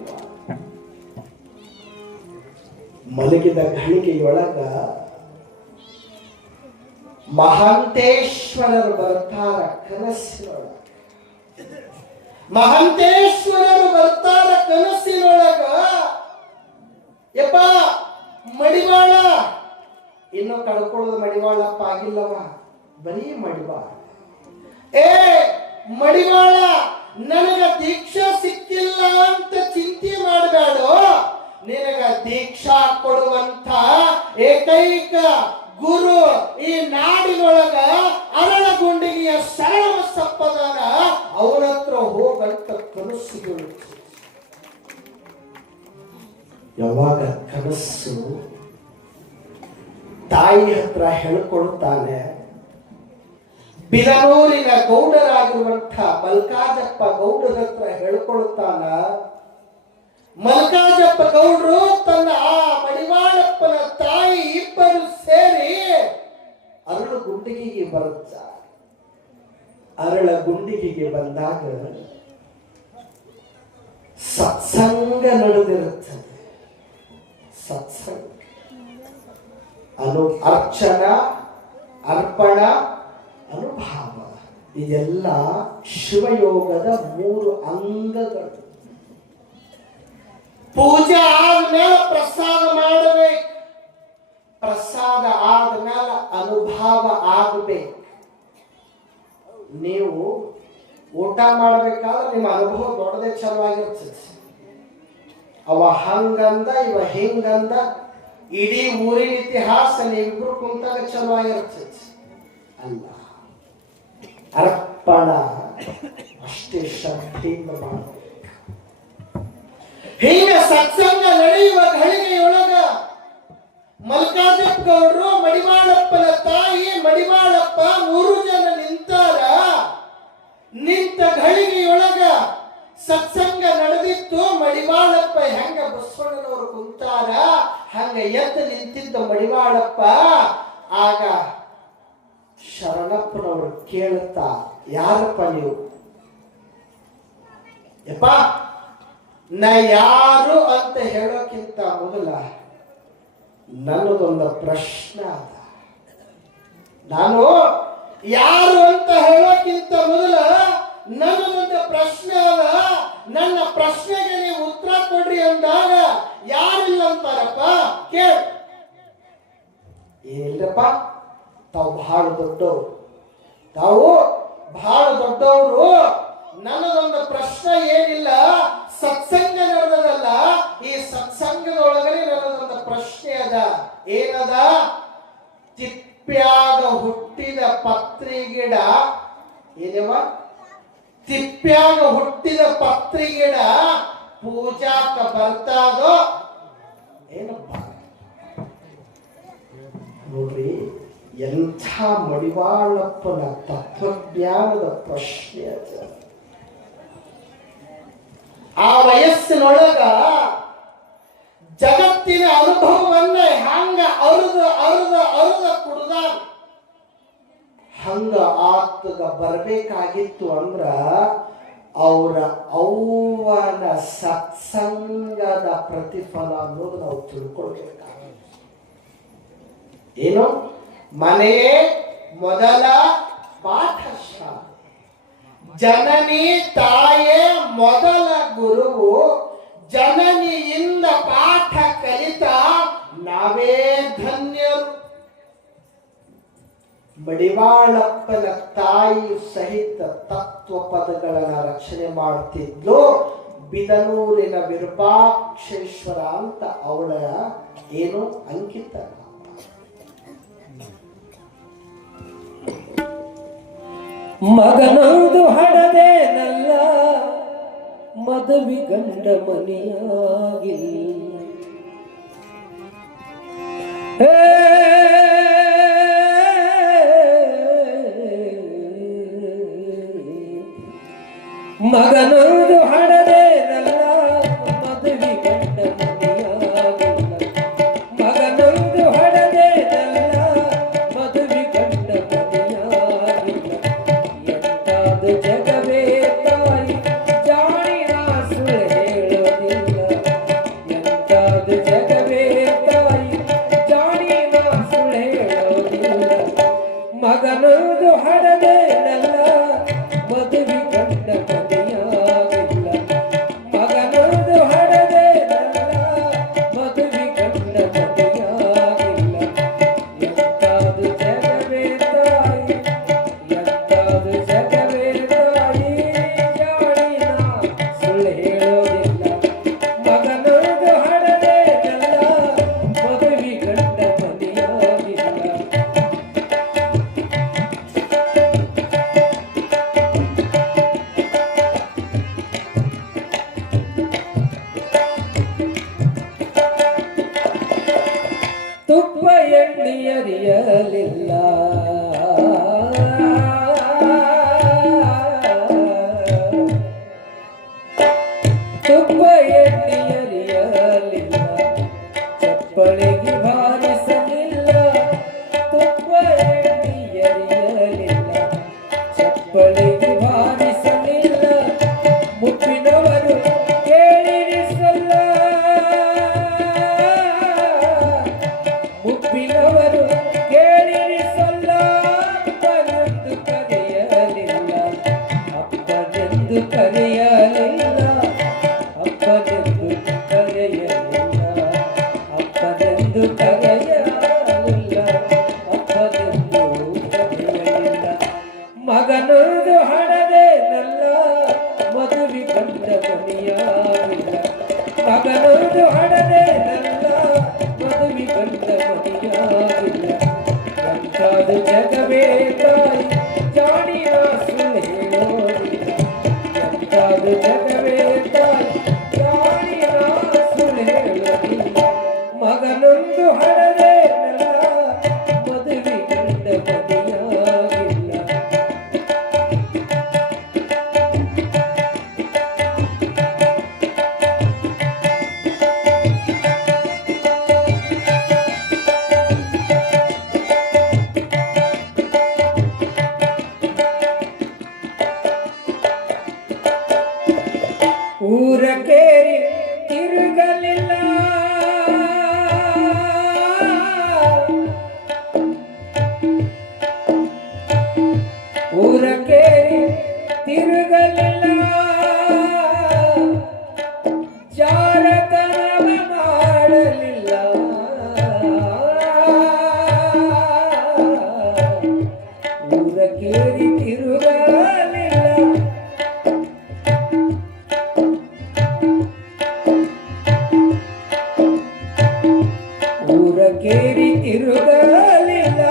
ಮಲಗಿದ ಘಳಿಗೆಯೊಳಗ ಮಹಾಂತೇಶ್ವರರು ಬರ್ತಾರ ಕನಸಿನೊಳಗ. ಮಹಾಂತೇಶ್ವರರು ಬರ್ತಾರ ಕನಸಿನೊಳಗ. ಯಪ್ಪ ಮಡಿವಾಳ, ಇನ್ನು ಕಳ್ಕೊಳ್ಳೋದು ಮಡಿವಾಳಪ್ಪ ಆಗಿಲ್ಲವ, ಬರೀ ಮಡಿವಾಳ. ಏ ಮಡಿವಾಳ, ನನಗ ದೀಕ್ಷಾ ಸಿಕ್ಕಿಲ್ಲ ಅಂತ ಚಿಂತೆ ಮಾಡಬೇಡೋ. ನಿನಗ ದೀಕ್ಷಾ ಕೊಡುವಂತ ಏಕೈಕ ಗುರು ಈ ನಾಡಿನೊಳಗ ಅರಳಗುಂಡಿಗೆಯ ಶರಣಬಸಪ್ಪದಾನ, ಅವನ ಹತ್ರ ಹೋಗಂತ ಕನಸುಗಳು. ಯಾವಾಗ ಕನಸು ತಾಯಿ ಹತ್ರ ಹೇಳ್ಕೊಳ್ತಾನೆ, ಬಿದನೂರಿನ ಗೌಡರಾಗಿರುವಂಥ ಮಲ್ಕಾಜಪ್ಪ ಗೌಡರ ಹತ್ರ ಹೇಳ್ಕೊಳ್ತಾನ. ಮಲ್ಕಾಜಪ್ಪ ಗೌಡರು ತನ್ನ ಆ ಮಡಿವಾಳಪ್ಪನ ತಾಯಿ ಇಬ್ಬರು ಸೇರಿ ಅರಳ ಗುಂಡಿಗೆಗೆ ಬರುತ್ತಾರೆ. ಅರಳ ಗುಂಡಿಗೆಗೆ ಬಂದಾಗ ಸತ್ಸಂಗ ನಡೆದಿರುತ್ತದೆ. ಸತ್ಸಂಗ ಅರ್ಚನ, ಅರ್ಪಣ, ಅನುಭಾವ, ಇದೆಲ್ಲ ಶಿವಯೋಗದ 3 ಅಂಗಗಳು. ಪೂಜೆ ಆದ್ಮೇಲೆ ಪ್ರಸಾದ ಮಾಡಬೇಕು, ಪ್ರಸಾದ ಆದ್ಮೇಲೆ ಅನುಭಾವ ಆಗಬೇಕು. ನೀವು ಊಟ ಮಾಡ್ಬೇಕಾದ್ರೆ ನಿಮ್ಮ ಅನುಭವ ದೊಡ್ಡದೇ ಚಲವಾಗಿರ್ತದೆ. ಅವ ಹಂಗಂದ ಇವ ಹಿಂಗಂದ, ಇಡೀ ಊರಿನ ಇತಿಹಾಸ ನೀವಿಬ್ರು ಕುಂತಾಗ ಚಲವಾಗಿರ್ತದೆ. ಅಲ್ಲ, ಅರ್ಪಣ ಅಷ್ಟೇ ಶ್ರದ್ಧೆಯಿಂದ ಮಾಡಬೇಕು. ಹೀಗ ಸತ್ಸಂಗ ನಡೆಯುವ ಘಳಿಗೆಯೊಳಗ ಮಲ್ಕಾಜಪ್ಪ ಗೌಡರು, ಮಡಿವಾಳಪ್ಪನ ತಾಯಿ, ಮಡಿವಾಳಪ್ಪ 3 ಜನ ನಿಂತಾರ. ನಿಂತ ಘಳಿಗೆಯೊಳಗ ಸತ್ಸಂಗ ನಡೆದಿತ್ತು. ಮಡಿವಾಳಪ್ಪ ಹೆಂಗ ಬಸವಣ್ಣನವರು ಕುಂತಾರ ಹಂಗ ಎದ್ದು ನಿಂತಿದ್ದ ಮಡಿವಾಳಪ್ಪ. ಆಗ ಶರಣಪ್ಪ ಮಲ್ಲಪ್ಪನವರು ಕೇಳುತ್ತಾ, ಯಾರಪ್ಪ ನೀವು? ಯಪ್ಪ, ನಾ ಯಾರು ಅಂತ ಹೇಳೋಕ್ಕಿಂತ ಮೊದಲ ನನ್ನದೊಂದು ಪ್ರಶ್ನೆ ಅದ. ನಾನು ಯಾರು ಅಂತ ಹೇಳೋಕ್ಕಿಂತ ಮೊದಲ ನನ್ನದೊಂದು ಪ್ರಶ್ನೆ ಅದ. ನನ್ನ ಪ್ರಶ್ನೆಗೆ ನೀವು ಉತ್ತರ ಕೊಡ್ರಿ ಅಂದಾಗ ಯಾರಿಲ್ಲ ಅಂತಾರಪ್ಪ? ಕೇಳ. ಏನಿಲ್ಲಪ್ಪ, ತಾವು ಬಹಳ ದೊಡ್ಡವರು, ತಾವು ಬಹಳ ದೊಡ್ಡವರು. ನನ್ನದೊಂದು ಪ್ರಶ್ನೆ ಏನಿಲ್ಲ, ಸತ್ಸಂಗ ನಡೆದಲ್ಲ, ಈ ಸತ್ಸಂಗದೊಳಗಡೆ ನನ್ನದೊಂದು ಪ್ರಶ್ನೆ ಅದ. ಏನದ? ತಿಪ್ಪ್ಯಾಗ ಹುಟ್ಟಿದ ಪತ್ರಿ ಗಿಡ ಏನವ? ತಿಪ್ಪ್ಯಾಗ ಹುಟ್ಟಿದ ಪತ್ರಿ ಗಿಡ ಪೂಜಾಕ ಬರ್ತಾದೋ ಏನಪ್ಪ? ನೋಡ್ರಿ, ಎಂಥ ಮಡಿವಾಳಪ್ಪನ ತತ್ವಜ್ಞಾನದ ಪ್ರಶ್ನೆ ಅದು. ಆ ವಯಸ್ಸಿನೊಳಗ ಜಗತ್ತಿನ ಅನುಭವವನ್ನ ಹಂಗ ಅರುದ ಕುಡ್ದ ಹಂಗ ಆತಗ ಬರ್ಬೇಕಾಗಿತ್ತು ಅಂದ್ರ ಅವರ ಅವ್ವನ ಸತ್ಸಂಗದ ಪ್ರತಿಫಲ ಅನ್ನೋದು ನಾವು ತಿಳ್ಕೊಳ್ಬೇಕಾಗಿತ್ತು. ಏನು? ಮನೆಯೇ ಮೊದಲ ಪಾಠಶಾಲೆ, ಜನನಿ ತಾಯೇ ಮೊದಲ ಗುರುವು, ಜನನಿಯಿಂದ ಪಾಠ ಕಲಿತ ನಾವೇ ಧನ್ಯರು. ಮಡಿವಾಳಪ್ಪನ ತಾಯಿಯು ಸಹಿತ ತತ್ವ ಪದಗಳನ್ನ ರಚನೆ ಮಾಡ್ತಿದ್ಲು. ಬಿದನೂರಿನ ವಿರೂಪಾಕ್ಷೇಶ್ವರ ಅಂತ ಅವಳ ಏನು ಅಂಕಿತ. ಮಗನೊಂದು ಹಡದೇನಲ್ಲ, ಮದುವೆ ಗಂಡ ಮನೆಯಾಗಿಲ್ಲ. ಮಗನೊಂದು ಹಡದೇನಲ್ಲ, ಮದುವೆ ಗಂಡ ಮನೆಯಾಗಿಲ್ಲ. ಮಗನೊಂದು ಹಡದೇನಲ್ಲ, ಮದುವೆ ಗಂಡ ಮನೆಯಾಗಿಲ್ಲ. ಎಂತಾದು ಜಗವೇ ತಾಯಿ, ಜಾಣಿನ ಸುಳ್ಳು ಹೇಳೋದಿಲ್ಲ. ಎಂತಾದು ಜಗವೇ ತಾಯಿ, ಜಾಣಿನ ಸುಳ್ಳು ಹೇಳೋದಿಲ್ಲ. ಮಗನೊಂದು ಹಡದೇನಲ್ಲ, ಮದುವೆ ಗಂಡ ಮನೆಯಾಗಿಲ್ಲ. ಮಗನೊಂದು ಹಡದೇನಲ್ಲ, ಮದುವೆ ಗಂಡ ಮನೆಯಾಗಿಲ್ಲ. ಎಂತಾದು ಜಗವೇ ತಾಯಿ, ಎಂತಾದು ಜಗವೇ ತಾಯಿ, ಜಾಣಿನ ಸುಳ್ಳು ಹೇಳೋದಿಲ್ಲ. ಮಗನೊಂದು ಹಡದೇನಲ್ಲ, ಮದುವೆ ಗಂಡ ಮನೆಯಾಗಿಲ್ಲ. ತುಪ್ಪ ಎಣ್ಣೆಯರಿಯಲಿಲ್ಲ, ತುಪ್ಪ ಎಣ್ಣೆಯರಿಯಲಿಲ್ಲ. ಚಪ್ಪಳಿಗೆ ಬಾರಿಸಲಿಲ್ಲ, ತುಪ್ಪ ಎಣ್ಣೆಯರಿಯಲಿಲ್ಲ. ಚಪ್ಪಳಿಗೆ ಬಾರಿಸಲಿಲ್ಲ, ಮುಪ್ಪಿನವರು ಕೇಳಿರಿಸಲ್ಲ. ಮುಪ್ಪಿನವರು ಕೇಳಿರಿಸಲ್ಲ, ಅಪ್ಪನೆಂದು ಕರೆಯಲಿಲ್ಲ. ಅಪ್ಪನೆಂದು ಕರೆಯಲಿಲ್ಲ, ಅಪ್ಪನೆಂದು ಕರೆಯಲಿಲ್ಲ. ಅಪ್ಪನೆಂದು ಕರೆಯಲಿಲ್ಲ, ಅಪ್ಪನೆಂದು ಕರೆಯಲಿಲ್ಲ. ಮಗನೊಂದು ಹಡದೇನಲ್ಲ, ಮದುವೆ ಗಂಡ ಮನೆಯಾಗಿಲ್ಲ. ಮಗನೊಂದು ಹಡದೇನಲ್ಲ, ಮದುವೆ ಗಂಡ ಮನೆಯಾಗಿಲ್ಲ. ಎಂತಾದು ಜಗವೇ ತಾಯಿ, ಜಾಣಿನ ಸುಳ್ಳು ಹೇಳೋದಿಲ್ಲ. ಎಂತಾದು ಜಗವೇ ತಾಯಿ, ಜಾಣಿನ ಸುಳ್ಳು ಹೇಳೋದಿಲ್ಲ. ಮಗನೊಂದು ಹಡದೇನಲ್ಲ, ಮದುವೆ ಗಂಡ ಮನೆಯಾಗಿಲ್ಲ. ಕೇರಿ ತಿರುಗಲಿಲ್ಲ ಊರ ಕೇರಿ ತಿರುಗಲಿಲ್ಲ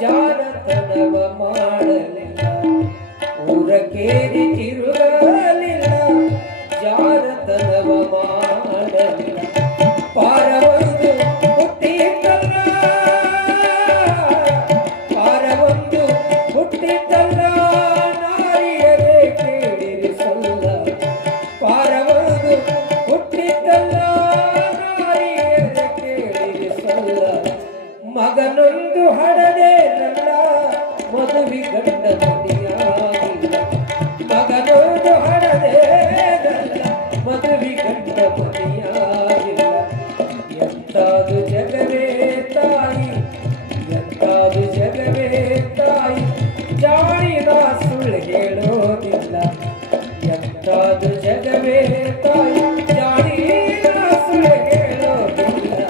ಜಾರತನವ ಮಾಡಲಿಲ್ಲ ಊರ ಕೇರಿ ತಿರುಗಲಿಲ್ಲ ಜಾರತನವ ಮಾಡಲಿಲ್ಲ ಪಾರವೊಂದು ಹುಟ್ಟಿತಲ್ಲ ಪಾರವೊಂದು ಹುಟ್ಟಿತಲ್ಲ ನಾರಿಯರೇ ಕೇಳಿರಿ ಸಲ್ಲ ಪಾರವೊಂದು ಹುಟ್ಟಿತಲ್ಲ ನಾರಿಯರೇ ಕೇಳಿರಿ ಸಲ್ಲ ಮಗನೊಂದು ಹಡದೆ ನನ್ನ ಮದುವೆ ಗಂಡ ಮನೆಯಾಗಿಲ್ಲ ಮಗನೊಂದು ಹಡದೆ ನನ್ನ ಮದುವೆ ಗಂಡ ಮನೆಯಾಗಿಲ್ಲ ಎಂತಾದು ಜಗವೇ ತಾಯಿ ಎಂತಾದು ಜಗವೇ ತಾಯಿ ಜಾಣಿನ ಸುಳ್ಳು ಹೇಳೋದಿಲ್ಲ ಎಂತಾದು ಜಗವೇ ತಾಯಿ ಜಾಣಿನ ಸುಳ್ಳು ಹೇಳೋದಿಲ್ಲ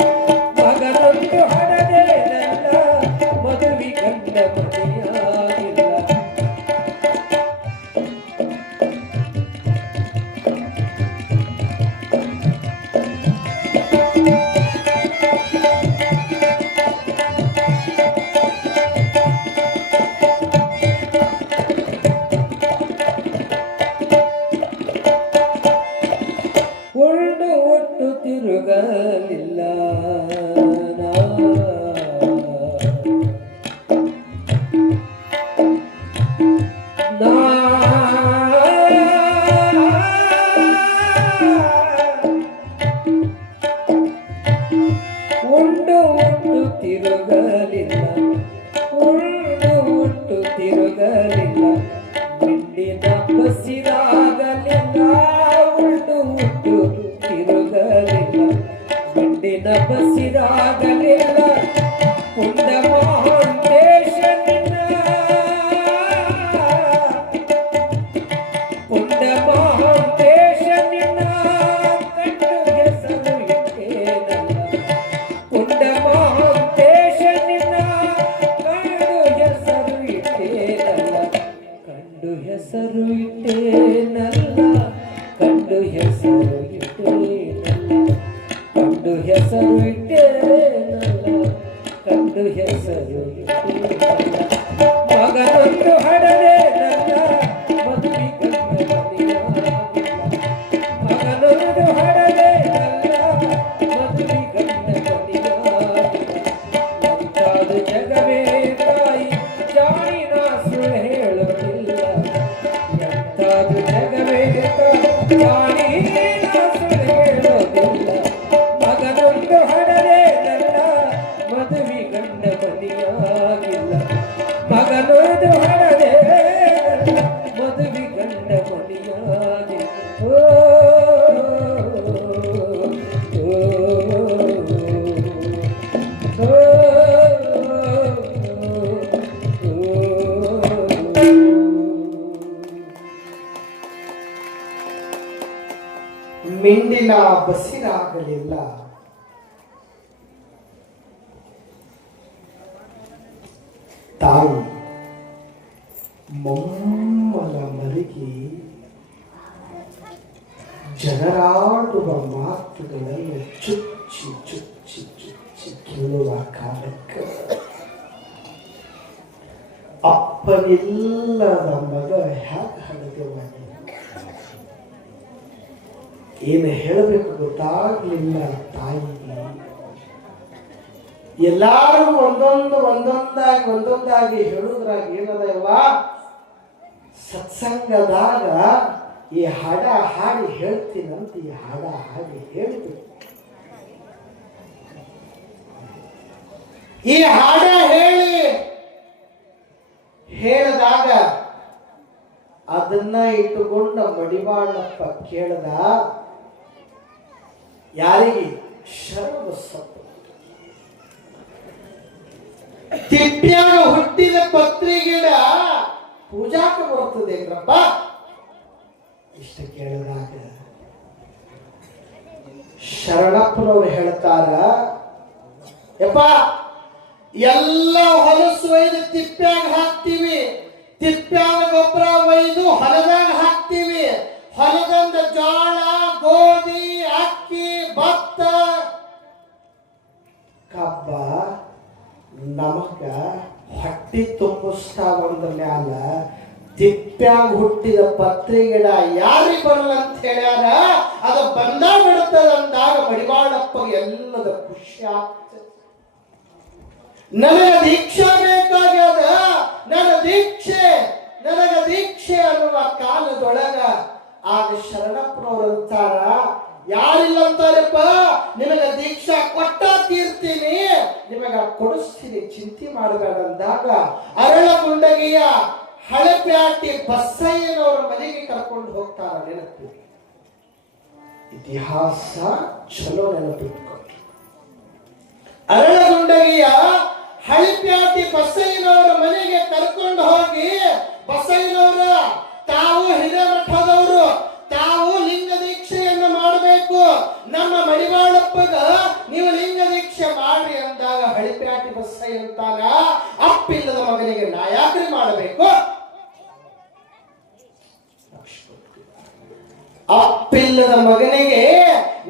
ಮಗನೊಂದು ಹಡದೆ ನನ್ನ ಮದುವೆ ಗಂಡ ಮನೆಯಾಗಿಲ್ಲ ಉಂಡು ಒಟ್ಟು ತಿರುಗಲಿಲ್ಲ ನಾ ಉಂಡು ಒಟ್ಟು ತಿರುಗಲಿಲ್ಲ ಉಂಡು ಒಟ್ಟು ತಿರುಗಲಿಲ್ಲ ಮಿಂಡಿನ ಬಸಿರಾಗಲಿಲ್ಲ ಉಂಡು ಒಟ್ಟು ತಿರುಗಲಿಲ್ಲ ಮಿಂಡಿನ ಬಸಿರಾಗಲಿಲ್ಲ ಪುಂಡ ಮಹಾಂತೇಶ ನಿನ್ನ ಪುಂಡ ಮಹಾಂತೇಶ ನಿನ್ನ ಕಂಡು ಹೆಸರು ಇಟ್ಟೇನಲ್ಲ ಪುಂಡ ಮಹಾಂತೇಶ ನಿನ್ನ ಕಂಡು ಹೆಸರು ಇಟ್ಟೇನಲ್ಲ ಕಂಡು ಹೆಸರು ಇಟ್ಟೇನಲ್ಲ ಕಂಡು ಹೆಸರು ಇಟ್ಟೇನಲ್ಲ ಕಂಡು ಹೆಸರು ಇಟ್ಟೇನಲ್ಲ ಕಂಡು ಹೆಸರು ಇಟ್ಟೇನಲ್ಲ ಮಗನೊಂದು ಹಡದೆ ನನ್ನ ಮದುವೆ ಗಂಡ ಮನೆಯಾಗಿಲ್ಲ ಮಗನೊಂದು ಹಡದೆ ನನ್ನ ಮದುವೆ ಗಂಡ ಮನೆಯಾಗಿಲ್ಲ ಎಂತಾದು ಜಗವೇ ತಾಯಿ ಜಾಣಿನ ಸುಳ್ಳು ಹೇಳೋದಿಲ್ಲ ಎಂತಾದು ಜಗವೇ ತಾಯಿ ಜಾಣಿನ ಸುಳ್ಳು ಹೇಳೋದಿಲ್ಲ ಮಗನೊಂದು ಹಡದೆ ನನ್ನ ಮದುವೆ ಗಂಡ ಮನೆಯಾಗಿಲ್ಲ ಮಗನೊಂದು ಹಡದೆ ನನ್ನ ಮದುವೆ ಗಂಡ ಮನೆಯಾಗಿಲ್ಲ ಓ ಮಿಂಡಿನ ಬಸಿರಾಗಲಿಲ್ಲ ತಾಯಿ ಮೊಮ್ಮಲ ಮಲಗಿ ಜನರಾಡುವ ಮಾತುಗಳನ್ನು ಚುಚ್ಚಿ ಚುಚ್ಚಿ ಚುಚ್ಚಿ ಕೇಳುವ ಕಾಲಕ್ಕೆ ಅಪ್ಪನಿಲ್ಲದ ಮಗ ಹ್ಯಾಕ್ ಹಳದೆ ಮಾಡಿ ಏನು ಹೇಳಬೇಕು ಗೊತ್ತಾಗ್ಲಿಲ್ಲ ತಾಯಿಗೆ ಎಲ್ಲಾರು ಒಂದೊಂದಾಗಿ ಹೇಳುದ್ರಾಗ ಏನದವ ಸತ್ಸಂಗದಾಗ ಈ ಹಾಡ ಹಾಡಿ ಹೇಳ್ತೀನಂತ ಈ ಹಾಡ ಹಾಡಿ ಹೇಳ್ತೀನಿ ಈ ಹಾಡ ಹೇಳಿದಾಗ ಅದನ್ನ ಇಟ್ಟುಕೊಂಡ ಮಡಿವಾಳಪ್ಪ ಕೇಳದ ಯಾರಿಗೆ ಶರಣ ಸತ್ತು ತಿಪ್ಪ್ಯಾಗ ಹುಟ್ಟಿದ ಪತ್ರಿ ಗಿಡ ಪೂಜಾಕ ಬರ್ತದೆ ಗ್ರಪ್ಪ ಇಷ್ಟ ಕೇಳಿದಾಗ ಶರಣಪ್ಪನವರು ಹೇಳ್ತಾರ ಯಪ್ಪ ಎಲ್ಲ ಹೊಲಸು ಒಯ್ದು ತಿಪ್ಪ್ಯಾಗ ಹಾಕ್ತೀವಿ ತಿಪ್ಪ್ಯಾಗ ಗೊಬ್ಬರ ಒಯ್ದು ಹೊಲದಾಗ ಹಾಕ್ತೀವಿ. ಹೊಲದಿಂದ ಜೋಳ, ಗೋಧಿ, ಅಕ್ಕಿ, ಭತ್ತ, ಕಬ್ಬ ನಮಗ ಹೊಟ್ಟಿ ತುಂಬಿಸ್ತಾ ಬಂದ ಮ್ಯಾಲ ತಿಪ್ಪ್ಯಾಗ ಹುಟ್ಟಿದ ಪತ್ರಿ ಗಿಡ ಯಾರಿಗೆ ಬರಲ್ಲ ಅಂತ ಹೇಳ್ಯಾರ. ಅದು ಬಂದ ಬಿಡುತ್ತದಂದಾಗ ಮಡಿವಾಳಪ್ಪ ಎಲ್ಲದ ಖುಷಿ ಆಗ್ತದೆ. ನನಗ ದೀಕ್ಷೆ ಬೇಕಾಗ್ಯದ, ನನಗ ದೀಕ್ಷೆ ಅನ್ನುವ ಕಾಲದೊಳಗ ಆಗ ಶರಣಪ್ಪನವ್ರು ಅಂತಾರ, ಯಾರಿಲ್ಲ ಅಂತಾರಪ್ಪ, ನಿನಗ ದೀಕ್ಷಾ ಕೊಟ್ಟ ತೀರ್ತೀನಿ, ನಿಮಗ ಕೊಡಿಸ್ತೀನಿ, ಚಿಂತೆ ಮಾಡಬೇಡ ಅಂದಾಗ ಅರಳಗುಂಡಗಿಯ ಹಳೆಪ್ಯಾಟಿ ಬಸಯ್ಯನವರ ಮನೆಗೆ ಕರ್ಕೊಂಡು ಹೋಗ್ತಾರ. ನೆನಪು, ಇತಿಹಾಸ ಚಲೋ ನೆನಪಿಟ್ಕೊಂಡು. ಅರಳಗುಂಡಗಿಯ ಹಳೆಪ್ಯಾಟಿ ಬಸಯ್ಯನವರ ಮನೆಗೆ ಕರ್ಕೊಂಡು ಹೋಗಿ, ಬಸಯ್ಯನವರ ತಾವು ಹಿರೇಮಠದವರು, ತಾವು ಲಿಂಗ ದೀಕ್ಷೆಯನ್ನು ಮಾಡಬೇಕು, ನಮ್ಮ ಮಡಿವಾಳಪ್ಪಗ ನೀವು ಲಿಂಗ ದೀಕ್ಷೆ ಮಾಡ್ರಿ ಅಂದಾಗ ಹಳಿಪ್ಯಾಟಿ ಬಸಯ್ಯ ಅಂತಾಗ, ಅಪ್ಪಿಲ್ಲದ ಮಗನಿಗೆ ನಾ ಯಾಕ್ರಿ ಮಾಡಬೇಕು? ಅಪ್ಪಿಲ್ಲದ ಮಗನಿಗೆ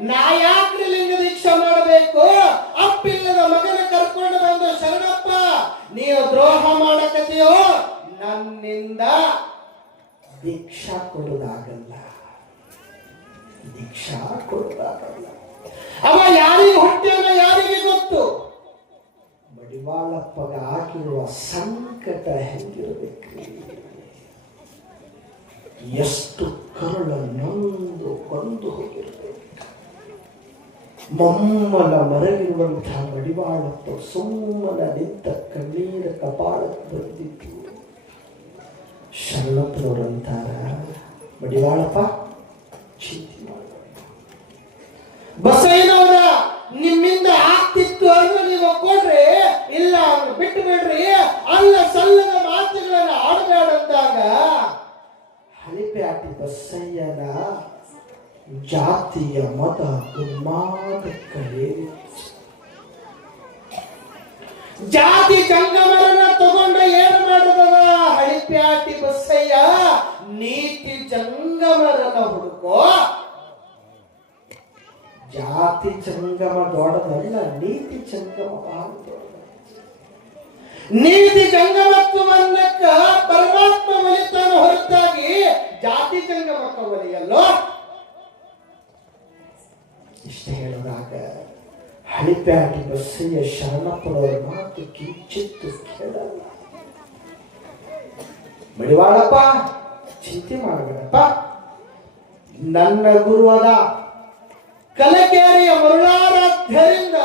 ನಾ ಯಾಕ್ರಿ ಲಿಂಗ ದೀಕ್ಷೆ ಮಾಡಬೇಕು? ಅಪ್ಪಿಲ್ಲದ ಮಗನ ಕರ್ಕೊಂಡು ಬಂದು, ಶರಣಪ್ಪ ನೀವು ದ್ರೋಹ ಮಾಡಕತ್ತೀಯೋ, ನನ್ನಿಂದ ದೀಕ್ಷಾ ಕೊಡುವುದಾಗಲ್ಲ, ದೀಕ್ಷಾ ಕೊಡುವುದಾಗಲ್ಲ. ಅವ ಯಾರಿಗೆ ಹುಟ್ಟ್ಯಾನ ಯಾರಿಗೆ ಗೊತ್ತು? ಮಡಿವಾಳಪ್ಪಗ ಆಗಿರುವ ಸಂಕಟ ಹೆಂಗಿರಬೇಕ್ರಿ, ಎಷ್ಟು ಕರುಳ ನೊಂದು ಕೊಂದು ಹೋಗಿರ್ಬೇಕು. ಮೊಮ್ಮಲ ಮರಗಿರುವಂತಹ ಮಡಿವಾಳಪ್ಪ ಸುಮ್ಮನ ನಿಂತ ಕಣ್ಣೀರ ಕಪಾಳಕ್ಕೆ ಬಂದಿತ್ತು. ಶರಣಪ್ಪನವರಂತಾರ, ಮಡಿವಾಳಪ್ಪ ಚಿಂತೆ ಮಾಡಬೇಡ, ಬಸಯ್ಯನವರ ನಿಮ್ಮಿಂದ ಆಗ್ತಿತ್ತು ಅಂದ್ರೆ ನೀವು ಕೊಡ್ರಿ, ಇಲ್ಲ ಅಂದ್ರೆ ಬಿಟ್ಟು ಬಿಡ್ರಿ, ಅಲ್ಲ ಸಲ್ಲದ ಮಾತುಗಳನ್ನ ಆಡಬೇಡ ಅಂದಾಗ ಹಳಿಪ್ಯಾಟಿ ಬಸಯ್ಯನ ಜಾತಿಯ ಮತ ಉನ್ಮಾದಕ್ಕೆ ಜಾತಿ ಜಂಗಮರನ್ನ ತಗೊಂಡ ಏನು ಮಾಡಿದವ ಹಳಿಪ್ಯಾಟಿ ಬಸಯ್ಯ? ನೀತಿ ಜಂಗಮರನ್ನ ಹುಡುಕೋ. ಜಾತಿ ಜಂಗಮ ದೊಡ್ಡದಲ್ಲ, ನೀತಿ ಜಂಗಮ ಬಹಳ ದೊಡ್ಡದ. ನೀತಿ ಜಂಗಮತ್ವವನ್ನಕ್ಕ ಪರಮಾತ್ಮ ಒಲಿತಾನ ಹೊರತಾಗಿ ಜಾತಿ ಜಂಗಮಕ್ಕ ಒಲಿಯಲ್ಲೋ. ಇಷ್ಟ ಹೇಳಿದಾಗ ಹಳಿಪ್ಯಾಟಿ ಬಸಯ್ಯ ಶರಣಪ್ಪನವರ ಮಾತು ಕಿಂಚಿತ್ತು ಕೇಳಲ್ಲ. ಮಡಿವಾಳಪ್ಪ ಚಿಂತೆ ಮಾಡಬೇಡಪ್ಪ, ನನ್ನ ಗುರುವಾದ ಕಲಕೇರಿಯ ಮರುಳಾರಾಧ್ಯರಿಂದ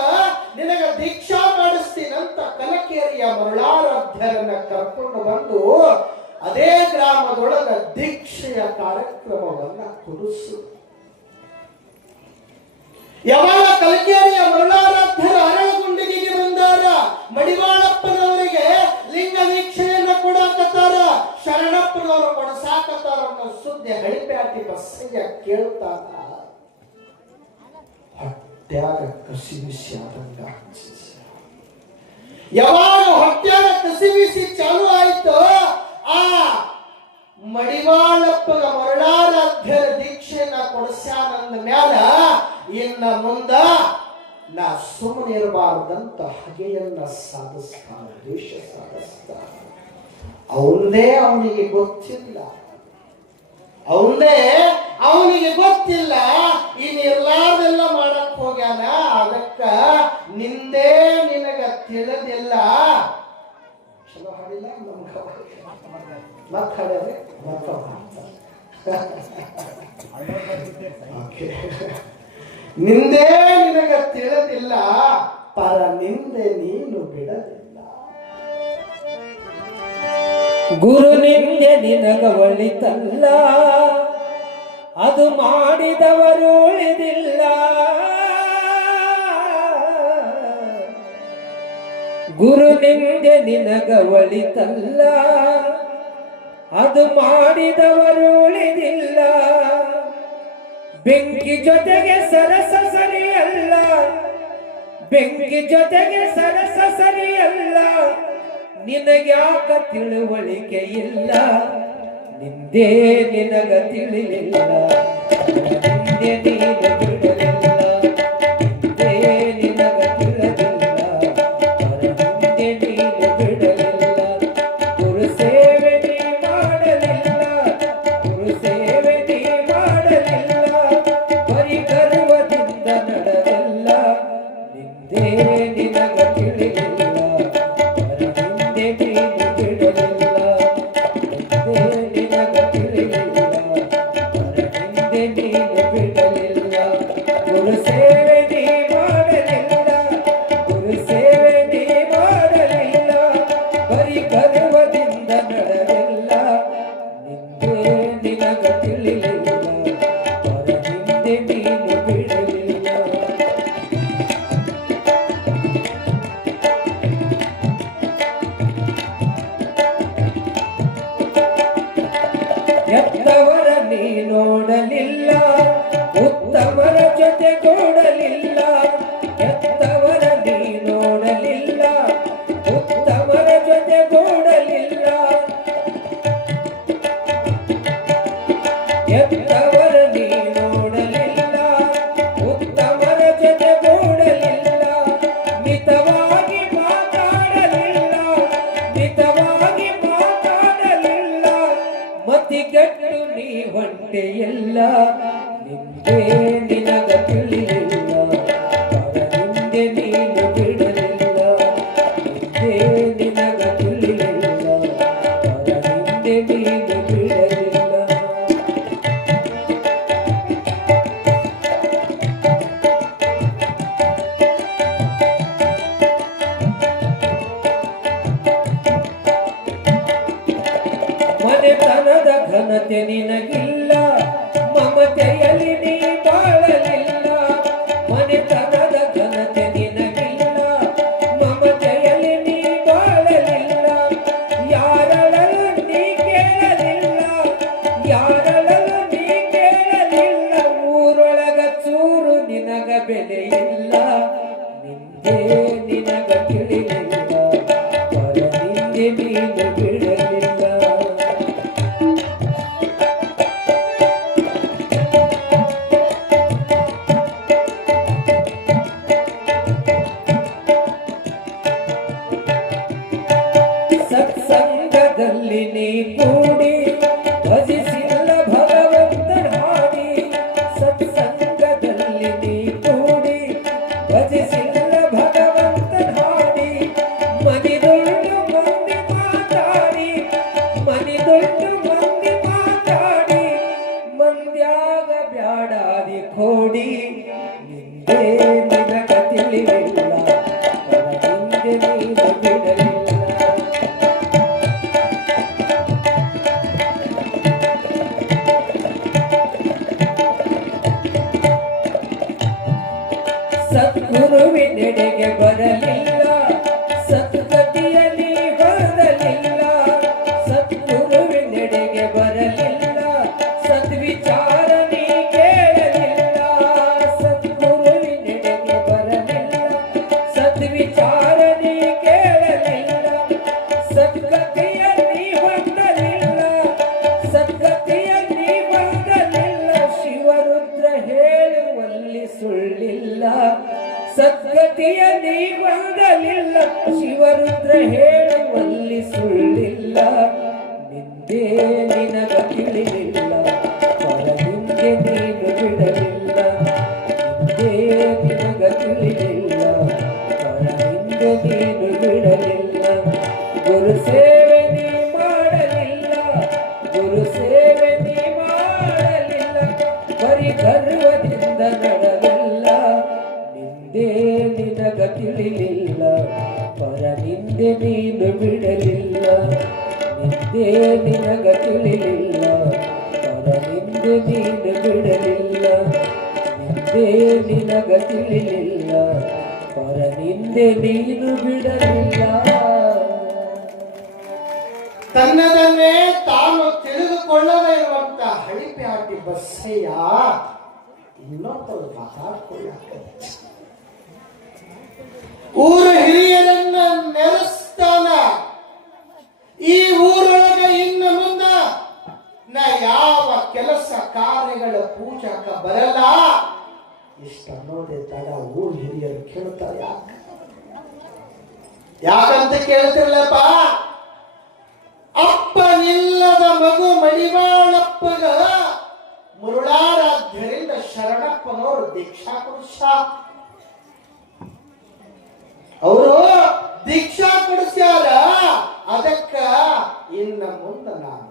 ನಿನಗ ದೀಕ್ಷಾ ಮಾಡಿಸ್ತೀನಂತ ಕಲಕೇರಿಯ ಮರುಳಾರಾಧ್ಯರನ್ನ ಕರ್ಕೊಂಡು ಬಂದು ಅದೇ ಗ್ರಾಮದೊಳಗ ದೀಕ್ಷೆಯ ಕಾರ್ಯಕ್ರಮವನ್ನ ಕೊಡಿಸು. ಯಾವಾಗ ಕಲಕೇರಿಯ ಮರುಳಾರಾಧ್ಯರ ಅರಳಗುಂಡಿಗೆ ಬಂದಾರ, ಮಡಿವಾಳಪ್ಪನವರಿಗೆ ಲಿಂಗ ದೀಕ್ಷೆಯನ್ನ ಕೊಡಾಕತ್ತಾರ, ಶರಣಪ್ಪನವರು ಕೊಡಸಾಕತ್ತಾರ ಅನ್ನೋ ಸುದ್ದಿ ಹಳಿಪ್ಯಾಟಿ ಬಸಯ್ಯ ಕೇಳ್ತಾರ. ಹೊಟ್ಯಾಗ ಕಸಿಬಿಸಿ ಆದಂಗ, ಯಾವಾಗ ಹೊಟ್ಯಾಗ ಕಸಿಬಿಸಿ ಚಾಲು ಆಯ್ತು, ಆ ಮಡಿವಾಳಪ್ಪಗ ಮರುಳಾರಾಧ್ಯರ ದೀಕ್ಷೆನ ಕೊಡಿಸ್ಯಾನಂದ ಮ್ಯಾಲ ಇನ್ನ ಮುಂದ ನಾ ಸುಮ್ಮನೆ ಇರಬಾರ್ದಂತ ಹಗೆಯನ್ನ ಸಾಧಿಸ್ತಾನ, ದೇಶ ಸಾಧಿಸ್ತಾನ. ಅವನದೇ ಅವನಿಗೆ ಗೊತ್ತಿಲ್ಲ, ಅವನಿಗೆ ಗೊತ್ತಿಲ್ಲ, ಇನ್ನಿರ್ಲಾರ್ದೆಲ್ಲ ಮಾಡಕ್ ಹೋಗ್ಯಾನ. ಅದಕ್ಕ ನಿಂದೇ ನಿನಗ ತಿಳಿದಿಲ್ಲ. ಚಲೋ ಹಾಡಿಲ್ಲ, ಮತ್ ಹಾಡ್ಯಾರೆ ನಿಂದೇ ನಿನಗ ತಿಳಿದಿಲ್ಲ, ಪರ ನಿಂದೆ ನೀನು ಬಿಡಲಿಲ್ಲ. ಗುರು ನಿಂದೆ ನಿನಗ ಒಳಿತಲ್ಲ, ಅದು ಮಾಡಿದವರು ಉಳಿದಿಲ್ಲ. ಗುರು ನಿಂದೆ ನಿನಗ ಒಳಿತಲ್ಲ, ಅದು ಮಾಡಿದವರು ಉಳಿದಿಲ್ಲ. ಬೆಂಕಿ ಜೊತೆಗೆ ಸರಸ ಸರಿಯಲ್ಲ, ಬೆಂಕಿ ಜೊತೆಗೆ ಸರಸ ಸರಿಯಲ್ಲ. ನಿನಗ್ಯಾಕ ತಿಳುವಳಿಕೆ ಇಲ್ಲ ನಿಂದೇ ನಿನಗ ತಿಳಿಲಿಲ್ಲ ಹಿಂದೆ ನೀನು ಬಿಡಲಿಲ್ಲ ಹಿಂದೆ ನಿನಗ ತಿಳಿದಿಲ್ಲ ಹಿಂದೆ ನೀನು ಬಿಡಲಿಲ್ಲ ಗುರು ಸೇವೆ ನೀ ಮಾಡಲಿಲ್ಲ ಗುರು ಸೇವೆ ನೀ ಮಾಡಲಿಲ್ಲ ಬರಿ ಗರ್ವದಿಂದ ನಡೆದಿಲ್ಲ ನಿಂದೇ ನಿನಗ ತಿಳಿಲಿಲ್ಲ ಹಿಂದೆ ನೀನು ಬಿಡಲಿಲ್ಲ ಹಿಂದೆ ನಿನಗ ತಿಳಿಲಿಲ್ಲ ಹಿಂದೆ ನೀನು ಬಿಡಲಿಲ್ಲ ಗುರು ಸೇವೆ ನೀ ಮಾಡಲಿಲ್ಲ ಗುರು ಸೇವೆ ನೀ ಮಾಡಲಿಲ್ಲ ಬರಿ ಗರ್ವದಿಂದ ನಡೆದಿಲ್ಲ ನಿಂದೆ ನಿನಗ ತಿಳಿಲಿಲ್ಲ ಹಿಂದೆ ನೀನು ಬಿಡಲಿಲ್ಲ ಎತ್ತವರ ನೀ ನೋಡಲಿಲ್ಲ ಉತ್ತಮರ ಜೊತೆ ಕೂಡಲಿಲ್ಲ ಎತ್ತವರ ನೀ ನೋಡಲಿಲ್ಲ ಉತ್ತಮರ ಜೊತೆ ಕೂಡಲಿಲ್ಲ ಎತ್ತವರ ನೀ ನೋಡಲಿಲ್ಲ ಉತ್ತಮರ ಜೊತೆ ಕೂಡಲಿಲ್ಲ ಮಿತವಾಗಿ ಮಾತಾಡಲಿಲ್ಲ ಮಿತವಾಗಿ ಮಾತಾಡಲಿಲ್ಲ ಮತಿಗೆಟ್ಟು ನೀ ಹೊಂಟೆಯಲ್ಲ ನಿಂದೇ ನಿನಗ ತಿಳಿಲಿಲ್ಲ ಹಿಂದೆ ನೀನು ಬಿಡಲಿಲ್ಲ ಹಿಂದೆ ನಿನಗ ತಿಳಿಲಿಲ್ಲ ಹಿಂದೆ ನೀನು ಬಿಡಲಿಲ್ಲ ಮನೆತನದ ಘನತೆ ನಿನಗಿಲ್ಲ ಮಮತೆಯಲ್ಲಿ ನೀ ಬಾಳಲಿಲ್ಲ ಮನೆತನದ ಘನತೆ ನಿನಗಿಲ್ಲ ಮಮತೆಯಲ್ಲಿ ನೀ ಬಾಳಲಿಲ್ಲ ಯಾರಳಲು ನೀ ಕೇಳಲಿಲ್ಲ ಯಾರಳಲು ನೀ ಕೇಳಲಿಲ್ಲ ಊರೊಳಗ ಚೂರು ನಿನಗ ಬೆಲೆಯಿಲ್ಲ ನಿಂದೇ ನಿನಗ ತಿಳಿಲಿಲ್ಲ ಪರ ನಿಂದೆ ನೀನು ಬಿಡಲಿಲ್ಲ ಸತ್ಸಂಗದಲ್ಲಿ ನೀ ಕೂಡಿ ಭಜಿಸಿಲ್ಲ ಭಗವಂತನ ಹಾಡಿ ಸತ್ಸಂಗದಲ್ಲಿ ನೀ ಕೂಡಿ ಭಜಿಸಿಲ್ಲ ಭಗವಂತನ ಹಾಡಿ ಮನಿದೊಂದು ಮಂದಿ ಮಾತಾಡಿ ಮನಿದೊಂದು ಮಂದಿ ಮಾತಾಡಿ ಮಂದ್ಯಾಗ ಬ್ಯಾಡಾದಿ ಕೋಡಿ ನಿಂದೇ ನಿನಗ ತಿಳಿಲಿಲ್ಲ ಹಿಂದೆ ನೀನು ಬಿಡಲಿಲ್ಲ ಸದ್ಗುರುವಿನೆಡೆಗೆ ಬರಲಿಲ್ಲ ಸದ್ಗತಿಯಲ್ಲಿ ಬರಲಿಲ್ಲ ಸದ್ಗುರುವಿನೆಡೆಗೆ ಬರಲಿಲ್ಲ ಸದ್ವಿಚಾರ ನೀ ಕೇಳಲಿಲ್ಲ ಸದ್ಗುರುವಿನೆಡೆಗೆ ಬರಲಿಲ್ಲ ಸದ್ವಿಚಾರ ನೀ ಕೇಳಲಿಲ್ಲ ಸದ್ಗತಿಯಲ್ಲಿ ಹೊಂದಲಿಲ್ಲ ಸದ್ಗತಿಯಲ್ಲಿ ಹೊಂದಲಿಲ್ಲ ಶಿವರುದ್ರ ಹೇಳುವಲ್ಲಿ ಸುಳ್ಳಿಲ್ಲ ಸದ್ಗತಿಯ ನೀ ಹೊಂದಲಿಲ್ಲ ಶಿವರುದ್ರ ಹೇಳುವಲ್ಲಿ ಸುಳ್ಳಿಲ್ಲ ನಿಂದೇ ನಿನಗ ತಿಳಿಲಿಲ್ಲ ಪರ ಹಿಂದೆ ನೀನು ಬಿಡಲಿಲ್ಲ ಹಿಂದೆ ನಿನಗ ತಿಳಿಲಿಲ್ಲ ಪರ ಹಿಂದೆ ನೀನು ಬಿಡಲಿಲ್ಲ ಗುರು ಸೇವೆ ನೀ ಮಾಡಲಿಲ್ಲ ಗುರು ಸೇವೆ ನೀ ಮಾಡಲಿಲ್ಲ ಬರಿ ಗರ್ವದಿಂದ ನಡೆದಿಲ್ಲ ನಿಂದೇ ನಿನಗ ತಿಳಿಲಿಲ್ಲ ಪರ ನಿಂದೆ ನೀನು ಬಿಡಲಿಲ್ಲ ನಿಂದೇ ನಿನಗ ತಿಳಿಲಿಲ್ಲ ಪರ ನಿಂದೆ ನೀನು ಬಿಡಲಿಲ್ಲ ನಿಂದೇ ನಿನಗ ತಿಳಿಲಿಲ್ಲ ಪರ ನಿಂದೆ ನೀನು ಬಿಡಲಿಲ್ಲ ತನ್ನದನ್ನೇ ತಾನು ತಿಳಿದುಕೊಳ್ಳದೇ ಇರುವಂತ ಹಳಿಪ್ಯಾಟಿ ಬಸ್ಸಯ್ಯ ಇನ್ನೊಬ್ಬರು ಮಾತಾಡ್ಕೊಳ್ಳ ಊರ ಹಿರಿಯರನ್ನ ನೆರೆಸ್ತಾನ ಕೆಲಸ ಕಾರ್ಯಗಳ ಪೂಜಾಕ ಬರಲ್ಲ. ಇಷ್ಟ ಅನ್ನೋದೇ ತಡ ಊರ್ ಹಿರಿಯರು ಕೇಳ್ತಾರೆ. ಯಾಕಂತ ಕೇಳ್ತಿರ್ಲಪ್ಪ, ಅಪ್ಪನಿಲ್ಲದ ಮಗು ಮಡಿವಾಳಪ್ಪಗ ಮುರುಳಾರಾಧ್ಯರಿಂದ ಶರಣಪ್ಪನವರು ದೀಕ್ಷಾ ಕೊಡಿಸ, ಅವರು ದೀಕ್ಷಾ ಕೊಡಿಸ್ಯಾರ. ಅದಕ್ಕ ಇನ್ನ ಮುಂದ ನಾನು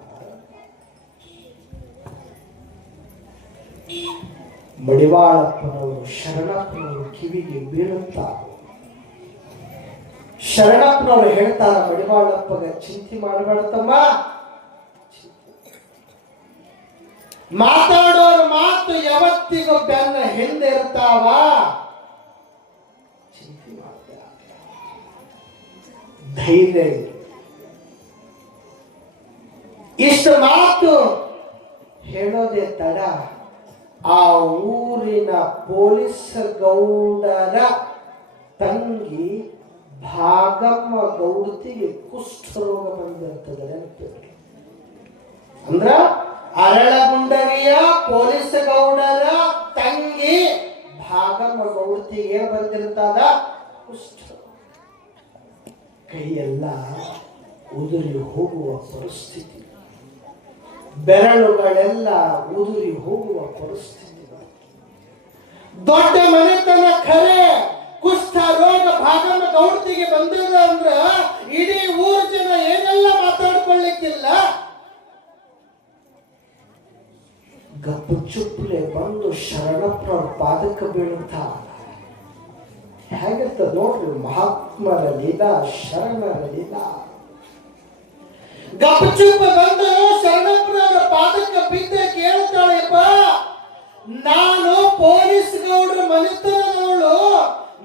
ಮಡಿವಾಳಪ್ಪನವರು ಶರಣಪ್ಪನವರು ಕಿವಿಗೆ ಬೀಳುತ್ತಾ ಶರಣಪ್ಪನವರು ಹೇಳ್ತಾರ, ಮಡಿವಾಳಪ್ಪಗ ಚಿಂತೆ ಮಾಡಬೇಡತಮ್ಮ, ಮಾತಾಡೋರ ಮಾತು ಯಾವತ್ತಿಗೂ ಬೆನ್ನ ಹಿಂದೆ ಇರ್ತಾವ, ಚಿಂತೆ ಮಾಡ್ಬೇಡ, ಧೈರ್ಯ. ಇಷ್ಟು ಮಾತು ಹೇಳೋದೇ ತಡ ಆ ಊರಿನ ಪೊಲೀಸ್ ಗೌಡರ ತಂಗಿ ಭಾಗಮ್ಮ ಗೌಡತಿಗೆ ಕುಷ್ಠರೋಗ ಬಂದಿರ್ತದೆ. ಅಂದ್ರ ಅರಳಗುಂಡಗಿಯ ಪೊಲೀಸ್ ಗೌಡರ ತಂಗಿ ಭಾಗಮ್ಮ ಗೌಡತಿಗೆ ಏನ್ ಬಂದಿರ್ತದ? ಕುಷ್ಠ. ಕೈಯೆಲ್ಲ ಉದುರಿ ಹೋಗುವ ಪರಿಸ್ಥಿತಿ, ಬೆರಳುಗಳೆಲ್ಲ ಉದುರಿ ಹೋಗುವ ಪರಿಸ್ಥಿತಿ. ದೊಡ್ಡ ಮನೆತನ ಖರೆ, ಕುಷ್ಠ ರೋಗ ಭಾಗಮ್ಮ ಗೌಡತಿಗೆ ಬಂದಿದ ಅಂದ್ರ ಇಡೀ ಊರು ಜನ ಏನೆಲ್ಲ ಮಾತಾಡ್ಕೊಳ್ಳಿಕ್ಕಿಲ್ಲ. ಗಪ್ಪು ಚುಪ್ಪಲೆ ಬಂದು ಶರಣಪ್ಪನವ್ರ ಪಾದಕ್ಕೆ ಬೀಳುತ್ತಾ. ಹೇಗಿರ್ತದ ನೋಡ್ರಿ ಮಹಾತ್ಮರ ಲೀಲಾ, ಶರಣರ ಲೀಲಾ. ಗಪ್ಪು ಚುಪ್ಪ ಬಂದು ಶರಣಪ್ಪನವರ ಪಾದಕ್ಕೆ ಬಿದ್ದ ಕೇಳ್ತಾಳೆಪ್ಪ, ನಾನು ಪೊಲೀಸ್ ಗೌಡ್ರ ಮನೆತನದವಳು,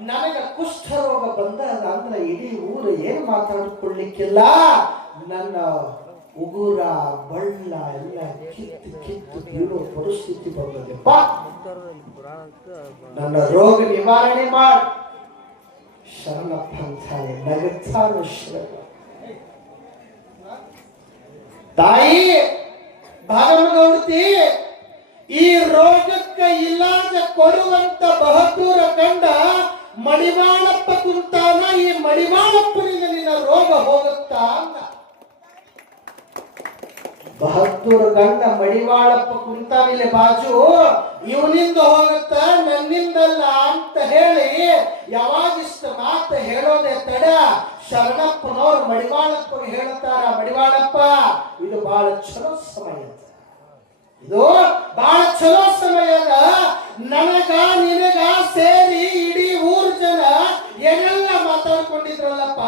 ನನಗ ಕುಷ್ಠರೋಗ ಬಂದದ ಅಂದ್ರೆ ಇಡೀ ಊರು ಏನ್ ಮಾತಾಡಿಕೊಳ್ಳಿಕ್ಕಿಲ್ಲ. ನನ್ನ ಉಗುರ ಬಳ್ಳ ಎಲ್ಲ ಕಿತ್ತು ಕಿತ್ತು ಬೀಳೋ ಪರಿಸ್ಥಿತಿ ಬಂದದೆಪ್ಪ, ನನ್ನ ರೋಗ ನಿವಾರಣೆ ಮಾಡಿ. ಶರಣಪ್ಪ ಅಂತಾನೆ ನಗುತ್ತಾನ ಶರಣ. ತಾಯಿ ಭಾಗಮ್ಮ ಗೌಡತಿ ಈ ರೋಗಕ್ಕೆ ಇಲಾಜ ಕೊಡುವಂತ ಬಹದ್ದೂರ ಕಂಡ ಮಡಿವಾಳಪ್ಪ ಕುಂತಾನ, ಈ ಮಡಿವಾಳಪ್ಪನಿಂದ ನಿನ್ನ ರೋಗ ಹೋಗುತ್ತಾ ಅಂತ. ಬಹದ್ದೂರ ಗಂಡ ಮಡಿವಾಳಪ್ಪ ಕುಂತಾನಿಲೆ ಬಾಜು, ಇವನಿಂದ ಹೋಗುತ್ತ ನನ್ನಿಂದಲ್ಲ ಅಂತ ಹೇಳಿ ಯಾವಾಗಿಷ್ಟ ಮಾತು ಹೇಳೋದೇ ತಡ ಶರಣಪ್ಪನವ್ರು ಮಡಿವಾಳಪ್ಪಗೆ ಹೇಳ್ತಾರ, ಮಡಿವಾಳಪ್ಪ ಇದು ಬಹಳ ಚಲೋ ಸಮಯ, ಇದು ಬಹಳ ಚಲೋ ಸಮಯದ. ನನಗ ನಿನಗ ಸೇರಿ ಇಡೀ ಊರ್ ಜನ ಏನೆಲ್ಲ ಮಾತಾಡ್ಕೊಂಡಿದ್ರಲ್ಲಪ್ಪ,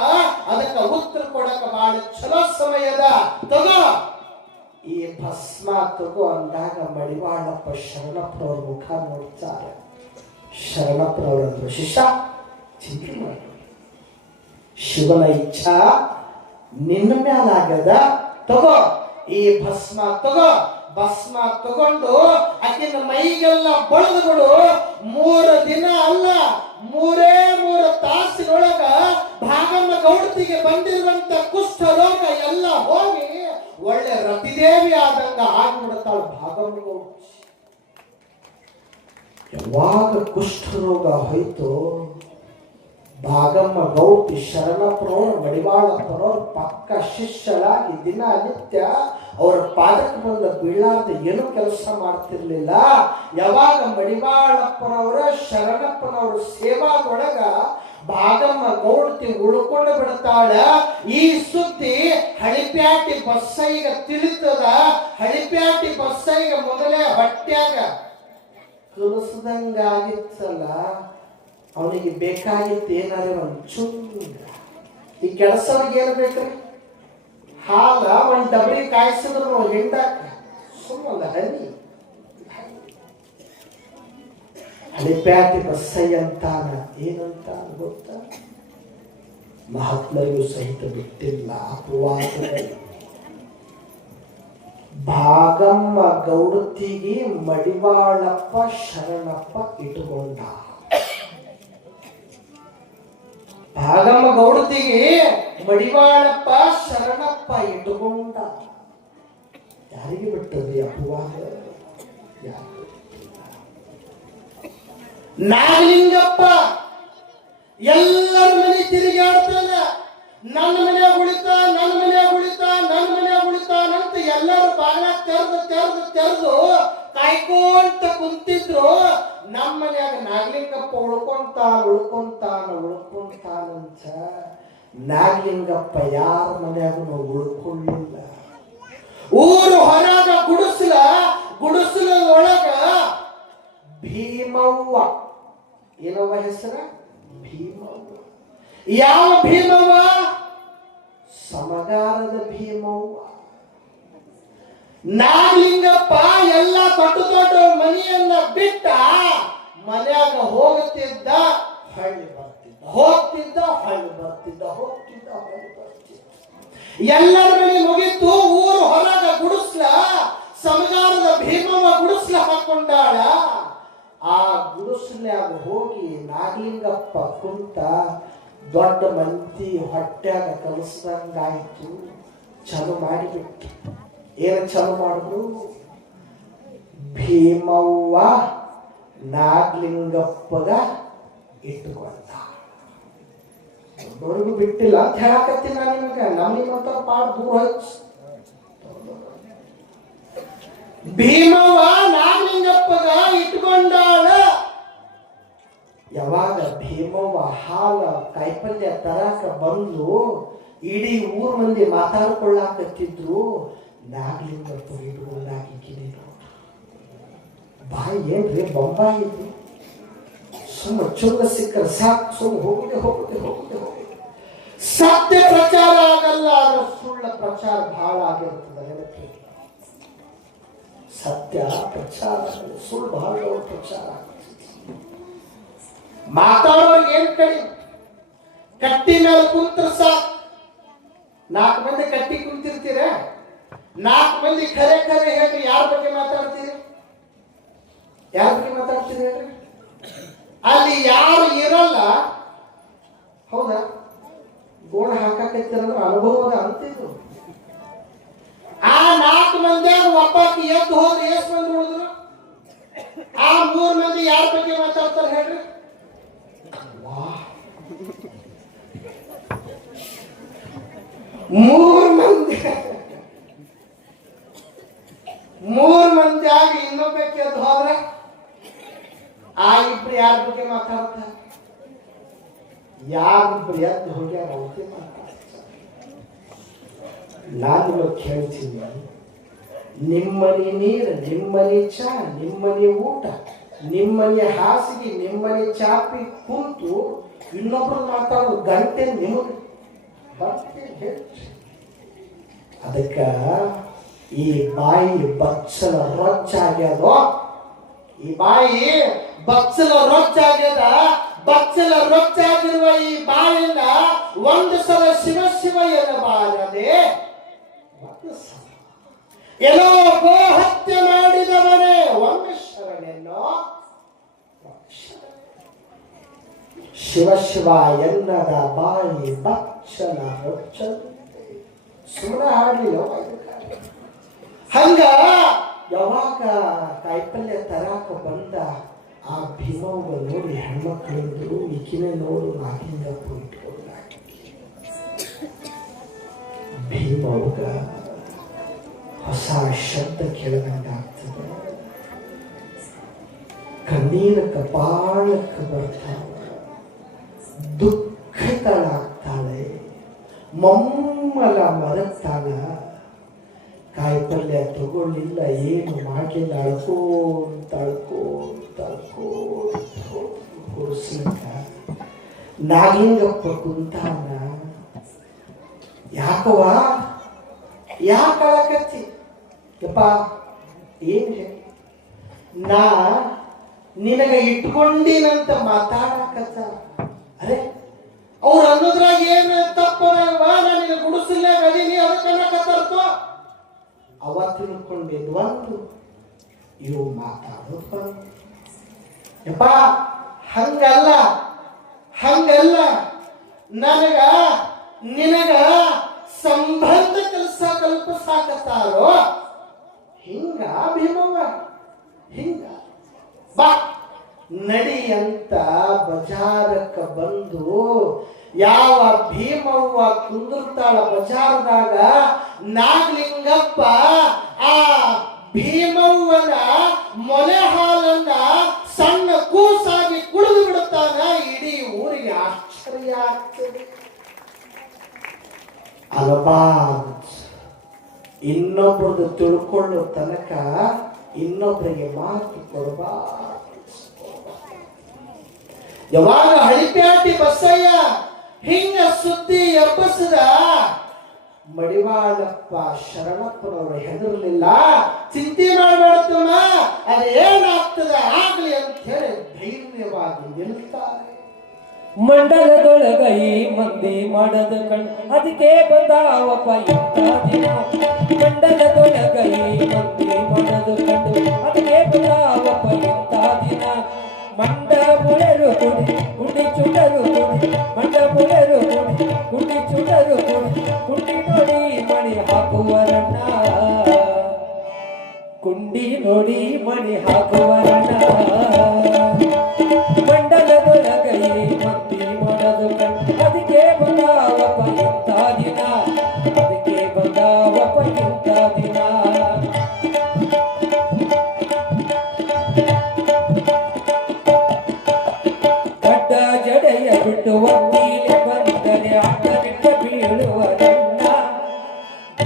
ಅದಕ್ಕೆ ಉತ್ತರ ಕೊಡಕ ಬಹಳ ಚಲೋ ಸಮಯದ. ತಗೋ ಈ ಭಸ್ಮ ತಗೋ ಅಂದಾಗ ಮಡಿವಾಳಪ್ಪ ಶರಣಪ್ಪನವ್ರ ಮುಖ ನೋಡ್ತಾರೆ. ಶರಣಪ್ಪನವರಂದ್ರು, ಶಿಷ್ಯ ಚಿಂತೆ ಮಾಡಿ, ಶಿವನ ಇಚ್ಛಾ ನಿನ್ನ ಮ್ಯಾಲಾಗದ, ತಗೋ ಈ ಭಸ್ಮ ತಗೋ. ಭಸ್ಮ ತಗೊಂಡು ಆಕಿನ ಮೈಗೆಲ್ಲ ಬಳಿದು ಬಿಡು. 3 ದಿನ ಅಲ್ಲ 3 ತಾಸಿನೊಳಗ ಭಾಗಮ್ಮ ಗೌಡತಿಗೆ ಬಂದಿರುವಂತ ಕುಷ್ಠ ರೋಗ ಎಲ್ಲ ಹೋಗಿ ಒಳ್ಳೆ ರತಿದೇವಿ ಆದಂಗ ಆಗ್ಬಿಡುತ್ತಾಳ ಭಾಗಮ್ಮ ಗೌಡತಿ. ಯಾವಾಗ ಕುಷ್ಠ ರೋಗ ಹೋಯ್ತು, ಭಾಗಮ್ಮ ಗೌಡತಿ ಶರಣಪ್ಪನವರು ಮಡಿವಾಳಪ್ಪನವರು ಪಕ್ಕ ಶಿಷ್ಯರಾಗಿ ದಿನ ನಿತ್ಯ ಅವರ ಪಾದಕ್ಕೆ ಬಂದ ಬೀಳಾರ್ದ ಏನು ಕೆಲಸ ಮಾಡ್ತಿರ್ಲಿಲ್ಲ. ಯಾವಾಗ ಮಡಿವಾಳಪ್ಪನವರ ಶರಣಪ್ಪನವರ ಸೇವಾದೊಳಗ ಭಾಗಮ್ಮ ಗೌಡತಿ ಉಳ್ಕೊಂಡು ಬಿಡ್ತಾಳ. ಈ ಸುದ್ದಿ ಹಳಿಪ್ಯಾಟಿ ಬಸ್ಸೈಗ ತಿಳಿತದ. ಹಳಿಪ್ಯಾಟಿ ಬಸ್ಸೈಗ ಮೊದಲೇ ಹೊಟ್ಯಾಗ ಕಲಸದಂಗಾಗಿತ್ತಲ್ಲ, ಅವನಿಗೆ ಬೇಕಾಗಿತ್ತು ಏನಾದ್ರೆ ಒಂದು ಚುಂಗ. ಈ ಕೆಲಸವ್ರಿಗೆ ಏನು ಬೇಕ್ರಿ? ಹಾಲ ಒಂದು ಡಬರಿ ಕಾಯಿಸಿದ್ರು ಹಿಂಡಾಕ ಸುಮ್ಮಲ್ಲ ಹನಿ. ಹಳಿಪ್ಯಾಟಿ ಬಸ್ಸಯ್ಯ ಅಂತಾನ, ಏನಂತ ಗೊತ್ತ? ಮಹಾತ್ಮರಿಗೂ ಸಹಿತ ಬಿಟ್ಟಿಲ್ಲ ಅಪವಾದಗಳು. ಭಾಗಮ್ಮ ಗೌಡತಿಗೆ ಮಡಿವಾಳಪ್ಪ ಶರಣಪ್ಪ ಇಟ್ಟುಕೊಂಡ. ಭಾಗಮ್ಮ ಗೌಡತಿಗೆ ಮಡಿವಾಳಪ್ಪ ಶರಣಪ್ಪ ಇಟ್ಟುಕೊಂಡ. ಯಾರಿಗೆ ಬಿಟ್ಟದ್ರಿ ಅಪವಾದ? ನಾಗಲಿಂಗಪ್ಪ ಎಲ್ಲರ ಮನೆ ತಿರುಗಾಡ್ತಾನ, ನನ್ನ ಮನ್ಯಾಗ ಉಳಿತಾ, ನನ್ನ ಮನ್ಯಾಗ ಉಳಿತಾ, ನನ್ನ ಮನ್ಯಾಗ ಉಳಿತಾನಂತ ಎಲ್ಲರೂ ಬಾಗಿಲ ತೆರೆದು ಕಾಯ್ಕೊಂತ ಕುಂತಿದ್ರು. ನಮ್ಮ ಮನ್ಯಾಗ ನಾಗಲಿಂಗಪ್ಪ ಉಳ್ಕೊಂತಾನಂತ ನಾಗಲಿಂಗಪ್ಪ ಯಾರ ಮನ್ಯಾಗ ನಾವು ಉಳ್ಕೊಳ್ಳಿಲ್ಲ. ಊರು ಹೊರಗ ಗುಡಿಸಲ ಒಳಗ ಭೀಮವ್ವ, ಏನವ್ವ ಹೆಸರ? ಭೀಮವ್ವ. ಯಾವ ಭೀಮವ್ವ? ಸಮಗಾರದ ಭೀಮವ್ವ. ನಾಗಲಿಂಗಪ್ಪ ಎಲ್ಲ ದೊಡ್ಡ ಮನೆಯನ್ನ ಬಿಟ್ಟ ಮನ್ಯಾಗ ಹೋಗುತ್ತಿದ್ದ, ಹೊಳ್ಳಿ ಬರ್ತಿದ್ದ, ಹೋಗ್ತಿದ್ದ, ಹೊಳ್ಳಿ ಬರ್ತಿದ್ದ, ಹೋಗ್ತಿದ್ದ, ಹೊಳ್ಳಿ ಬರ್ತಿದ್ದ. ಎಲ್ಲರ ಮನೆ ಮುಗಿತು. ಊರು ಹೊರಗ ಗುಡಿಸ್ಲ, ಸಮಗಾರದ ಭೀಮವ್ವ ಗುಡಿಸ್ಲ ಹಾಕೊಂಡಾಳ. ಆ ಗುಡಿಸ್ಲ್ಯಾಗ ಹೋಗಿ ನಾಗಲಿಂಗಪ್ಪ ಕುಂತ ದೊಡ್ಡ ಮಂದಿ ಹೊಟ್ಯಾಗ ಕಲಿಸ್ದಂಗಾಯ್ತು. ಚಲು ಮಾಡಿಬಿಟ್ಟು ಏನು ಚಲು ಮಾಡಿದ್ರು? ಭೀಮವ್ವ ನಾಗಲಿಂಗಪ್ಪಗ ಇಟ್ಟುಕೊಂಡ. ದೊಡ್ಡವರಿಗೂ ಬಿಟ್ಟಿಲ್ಲ ಅಂತ ಹೇಳಕತ್ತೀನಿ ನಾನು ನಿಮಗೆ. ನಮ್ಮಿಗಂತ ಪಾಡ್ ದೂರ ಹೋಯ್ತು. ಭೀಮವ್ವ ನಾಗಲಿಂಗಪ್ಪಗ ಇಟ್ಕೊಂಡಾಳ. ಯಾವಾಗ ಭೀಮವ್ವ ಹಾಲ ಕಾಯಿಪಲ್ಯ ತರಾಕ ಬಂದು ಇಡೀ ಊರ್ ಮಂದಿ ಮಾತಾಡ್ಕೊಳ್ಳಾಕತ್ತಿದ್ರು, ನಾಗಲಿಂಗಪ್ಪ ಇಟ್ಕೊಂಡಾಕಿನಿ. ಬಾಯಿ ಏನ್ರಿ ಬೊಂಬಾಯಿ ಇದ್ರಿ, ಸುಮ್ಮ ಚುಂಗ ಸಿಕ್ಕರೆ ಸಾಕು, ಸುಮ್ಮ ಹೋಗುದೆ. ಸತ್ಯ ಪ್ರಚಾರ ಆಗಲ್ಲ, ಆದ್ರೆ ಸುಳ್ಳ ಪ್ರಚಾರ ಬಹಳ ಆಗಿರ್ತದೆ. ಸತ್ಯ ಪ್ರಚಾರ, ಸುಳ್ಳು ಬಹಳ ಪ್ರಚಾರ. ಮಾತಾಡೋರಿಗೆ ಏನ್ ಕಡಿ? ಕಟ್ಟಿ ಮೇಲೆ ಕುಂತ್ರ ಸಾಕು. 4 ಮಂದಿ ಕಟ್ಟಿ ಕುಂತಿರ್ತೀರ, 4 ಮಂದಿ ಖರೆ ಹೇಳ್ರಿ, ಯಾರ ಬಗ್ಗೆ ಮಾತಾಡ್ತೀರಿ? ಯಾರ ಬಗ್ಗೆ ಮಾತಾಡ್ತೀರಿ ಹೇಳ್ರಿ? ಅಲ್ಲಿ ಯಾರು ಇರಲ್ಲ, ಹೌದಾ? ಗೋಣ ಹಾಕಕೈತಿರಂದ್ರೆ ಅನುಭವದ ಅಂತಿದ್ರು. ಆ 4 ಮಂದಿಯಾಗ ಒಬ್ಬಾಕಿ ಎದ್ದು ಹೋದ್ರೆ ಎಷ್ಟು ಮಂದಿ ಉಳಿದ್ರು? ಆ 3 ಮಂದಿ ಯಾರ ಬಗ್ಗೆ ಮಾತಾಡ್ತಾರೆ ಹೇಳ್ರಿ? 3 ಮಂದಿ ಆಗಿ ಇನ್ನೊಬ್ಬಕ್ಕೆ ಎದ್ದು ಹೋದ್ರೆ ಆ ಇಬ್ರು ಯಾರ ಬಗ್ಗೆ ಮಾತಾಡ್ತಾರೆ? ಯಾರಿಬ್ರು ಎದ್ದು ಹೋಗ್ಯಾರ ಅವ್ರಿಗೆ ಮಾತಾಡ್ತಾರೆ. ನಾನು ಕೇಳ್ತೀನಿ, ನಿಮ್ಮನೆ ನೀರು, ನಿಮ್ಮನೆ ಚಾ, ನಿಮ್ಮನೆ ಊಟ, ನಿಮ್ಮನೆ ಹಾಸಿಗೆ, ನಿಮ್ಮನೆ ಚಾಪಿ ಕುಂತು ಇನ್ನೊಬ್ರು ಮಾತಾಡೋದು ಗಂಟೆ ನಿಮಗೆ ಅದಕ್ಕ ಈ ಬಾಯಿ ಬಚ್ಚಲ ರೊಚ್ಚಾಗ್ಯದೋ, ಈ ಬಾಯಿ ಬಚ್ಚಲ ರೊಚ್ಚಾಗ್ಯದ. ಬಚ್ಚಲ ರೊಚ್ಚಾಗಿರುವ ಈ ಬಾಯಿಂದ ಒಂದು ಸಲ ಶಿವ ಎನ್ನಬಾರದೆ, ಏನೋ ಗೋ ಹತ್ಯೆ ಮಾಡಿದವನೇ ಒಮ್ಮೆ ಶರಣೆನ್ನೋ. ಶಿವ ಎನ್ನದ ಬಾಯಿ ಬಚ್ಚಲ ರೊಚ್ಚಲ. ಸುಮ್ಮನೆ ಹಾಡಲಿಲ್ಲ. ಹಂಗ ಯಾವಾಗ ಕಾಯಿಪಲ್ಯ ತರಾಕ ಬಂದ ಆ ಭೀಮವ್ವ ನೋಡಿ ಹೆಣ್ಮಕ್ಳಿದ್ರು, ಈಕಿನೇ ನೋಡು ನಾಗಲಿಂಗಪ್ಪ ಇಟ್ಕೊಂಡ. ಭೀಮವ್ಗ ಹೊಸ ಶಬ್ದ ಕೇಳದಂಗ ಆಗ್ತದೆ. ಕಣ್ಣೀರ ಕಪಾಳಕ್ಕೆ ಬರ್ತಾವ, ದುಃಖಿತಳಾಗ್ತಾಳೆ, ಮಮ್ಮಲ ಮರತಾಳ. ಕಾಯಿಪಲ್ಯ ತಗೊಳ್ಳಿಲ್ಲ, ಏನು ಮಾಡಲಿಲ್ಲ, ಅಳ್ಕೋಂತ ಹೊರಸ್ಲಿಕ್ಕ ನಾಗಲಿಂಗಪ್ಪ ಕುಂತಾನ. ಯಾಕವ ಯಾಕೆ ಅಳಕತ್ತಿ? ಯಪ್ಪ ಏನ್ ನಾ ನಿನಗ ಇಟ್ಕೊಂಡಿನಂತ ಮಾತಾಡಕತ್ತ. ಅರೆ ಅವ್ರು ಅನ್ನೋದ್ರಾಗ ಏನು ತಪ್ಪವ? ನಾನು ಗುಡಿಸಲ್ಯಾಗ ಅದೀನಿ ಅದಕ್ಕನ್ನಕತ್ತರ್ತು. ಅವ ತಿಳ್ಕೊಂಡಿದ್ ಒಂದು, ಇವು ಮಾತಾಡೋದು ಬಂದು. ಯಪ್ಪ ಹಂಗಲ್ಲ, ನನಗ ನಿನಗ ಸಂಬಂಧ ಕಲ್ಪಿಸಾಕತ್ತಾರೋ ಹಿಂಗ ಭೀಮವ್ವ. ಹಿಂಗ ಬಾ ನಡಿ ಅಂತ ಬಜಾರಕ್ಕ ಬಂದು ಯಾವ ಭೀಮವ್ವ ಕುಂದಿರ್ತಾಳ ಬಜಾರದಾಗ ನಾಗಲಿಂಗಪ್ಪ ಆ ಭೀಮವ್ವನ ಮೊಲೆ ಹಾಲನ್ನ ಸಣ್ಣ ಕೂಸಾಗಿ ಕುಡಿದು ಬಿಡುತ್ತಾನ. ಇಡೀ ಊರಿಗೆ ಆಶ್ಚರ್ಯ ಆಗ್ತದೆ. ಅಲಬಾದ್ ಇನ್ನೊಬ್ಬರದ್ದು ತಿಳ್ಕೊಳ್ಳೋ ತನಕ ಇನ್ನೊಬ್ಬರಿಗೆ ಮಾತು ಕೊಡಬಾರ್ದು. ಯಾವಾಗ ಹಳಿಪ್ಯಾಟಿ ಬಸಯ್ಯ ಹಿಂಗ ಸುದ್ದಿ ಎಬ್ಬಸದ ಮಡಿವಾಳಪ್ಪ ಶರಣಪ್ಪನವರು ಹೆದರಲಿಲ್ಲ. ಚಿಂತೆ ಮಾಡಬಾರ್ದಮ್ಮ, ಅದು ಏನಾಗ್ತದ ಆಗ್ಲಿ ಅಂತ ಹೇಳಿ ಧೈರ್ಯವಾಗಿ ನಿಲ್ತಾರೆ. ಮಂಡಲದೊಳಗ ಈ ಮಂದಿ ಮಾಡದ ಕಣ್ ಅದಕ್ಕೆ ಬಂದಾವಪ್ಪ ಇಂಥ ದಿನ. ಮಂಡಲದೊಳಗ ಈ ಮಂದಿ ಮಾಡದ ಕಂಡು ಅದಕ್ಕೆ ಬಂದಾವಪ್ಪ ಇಂಥ ದಿನ. ಮಂಡ ಮುಳೆರು ಕುಡಿ ಕುಂಡಿ ಚುಡರು ಕುಡಿ ಮಂಡ ಮುಳೆರು ಕುಡಿ ಕುಂಡಿ ಚುಡರು ಕುಡಿ ಕುಂಡಿ ನೋಡಿ ಮಣಿ ಹಾಕುವರಣ್ಣ. ಕುಂಡಿ ನೋಡಿ ಮಣಿ ಹಾಕುವರಣ್ಣ. ಮಂಡಲದೊಳಗ ಈ ಮಂದಿ ಮಾಡದು ಕಣ್ ಅದಕ್ಕೆ ಬಂದಾವಪ್ಪ ಇಂಥ ದಿನ. ಅದಕ್ಕೆ ಬಂದಾವಪ್ಪ ಇಂಥ ದಿನ. ಗಡ್ಡ ಜಡೆಯ ಬಿಟ್ಟು ಒತ್ತಿಲೆ ಬಂದರೆ ಅಡ್ಡಬಿಟ್ಟ ಬೀಳುವರಣ್ಣ.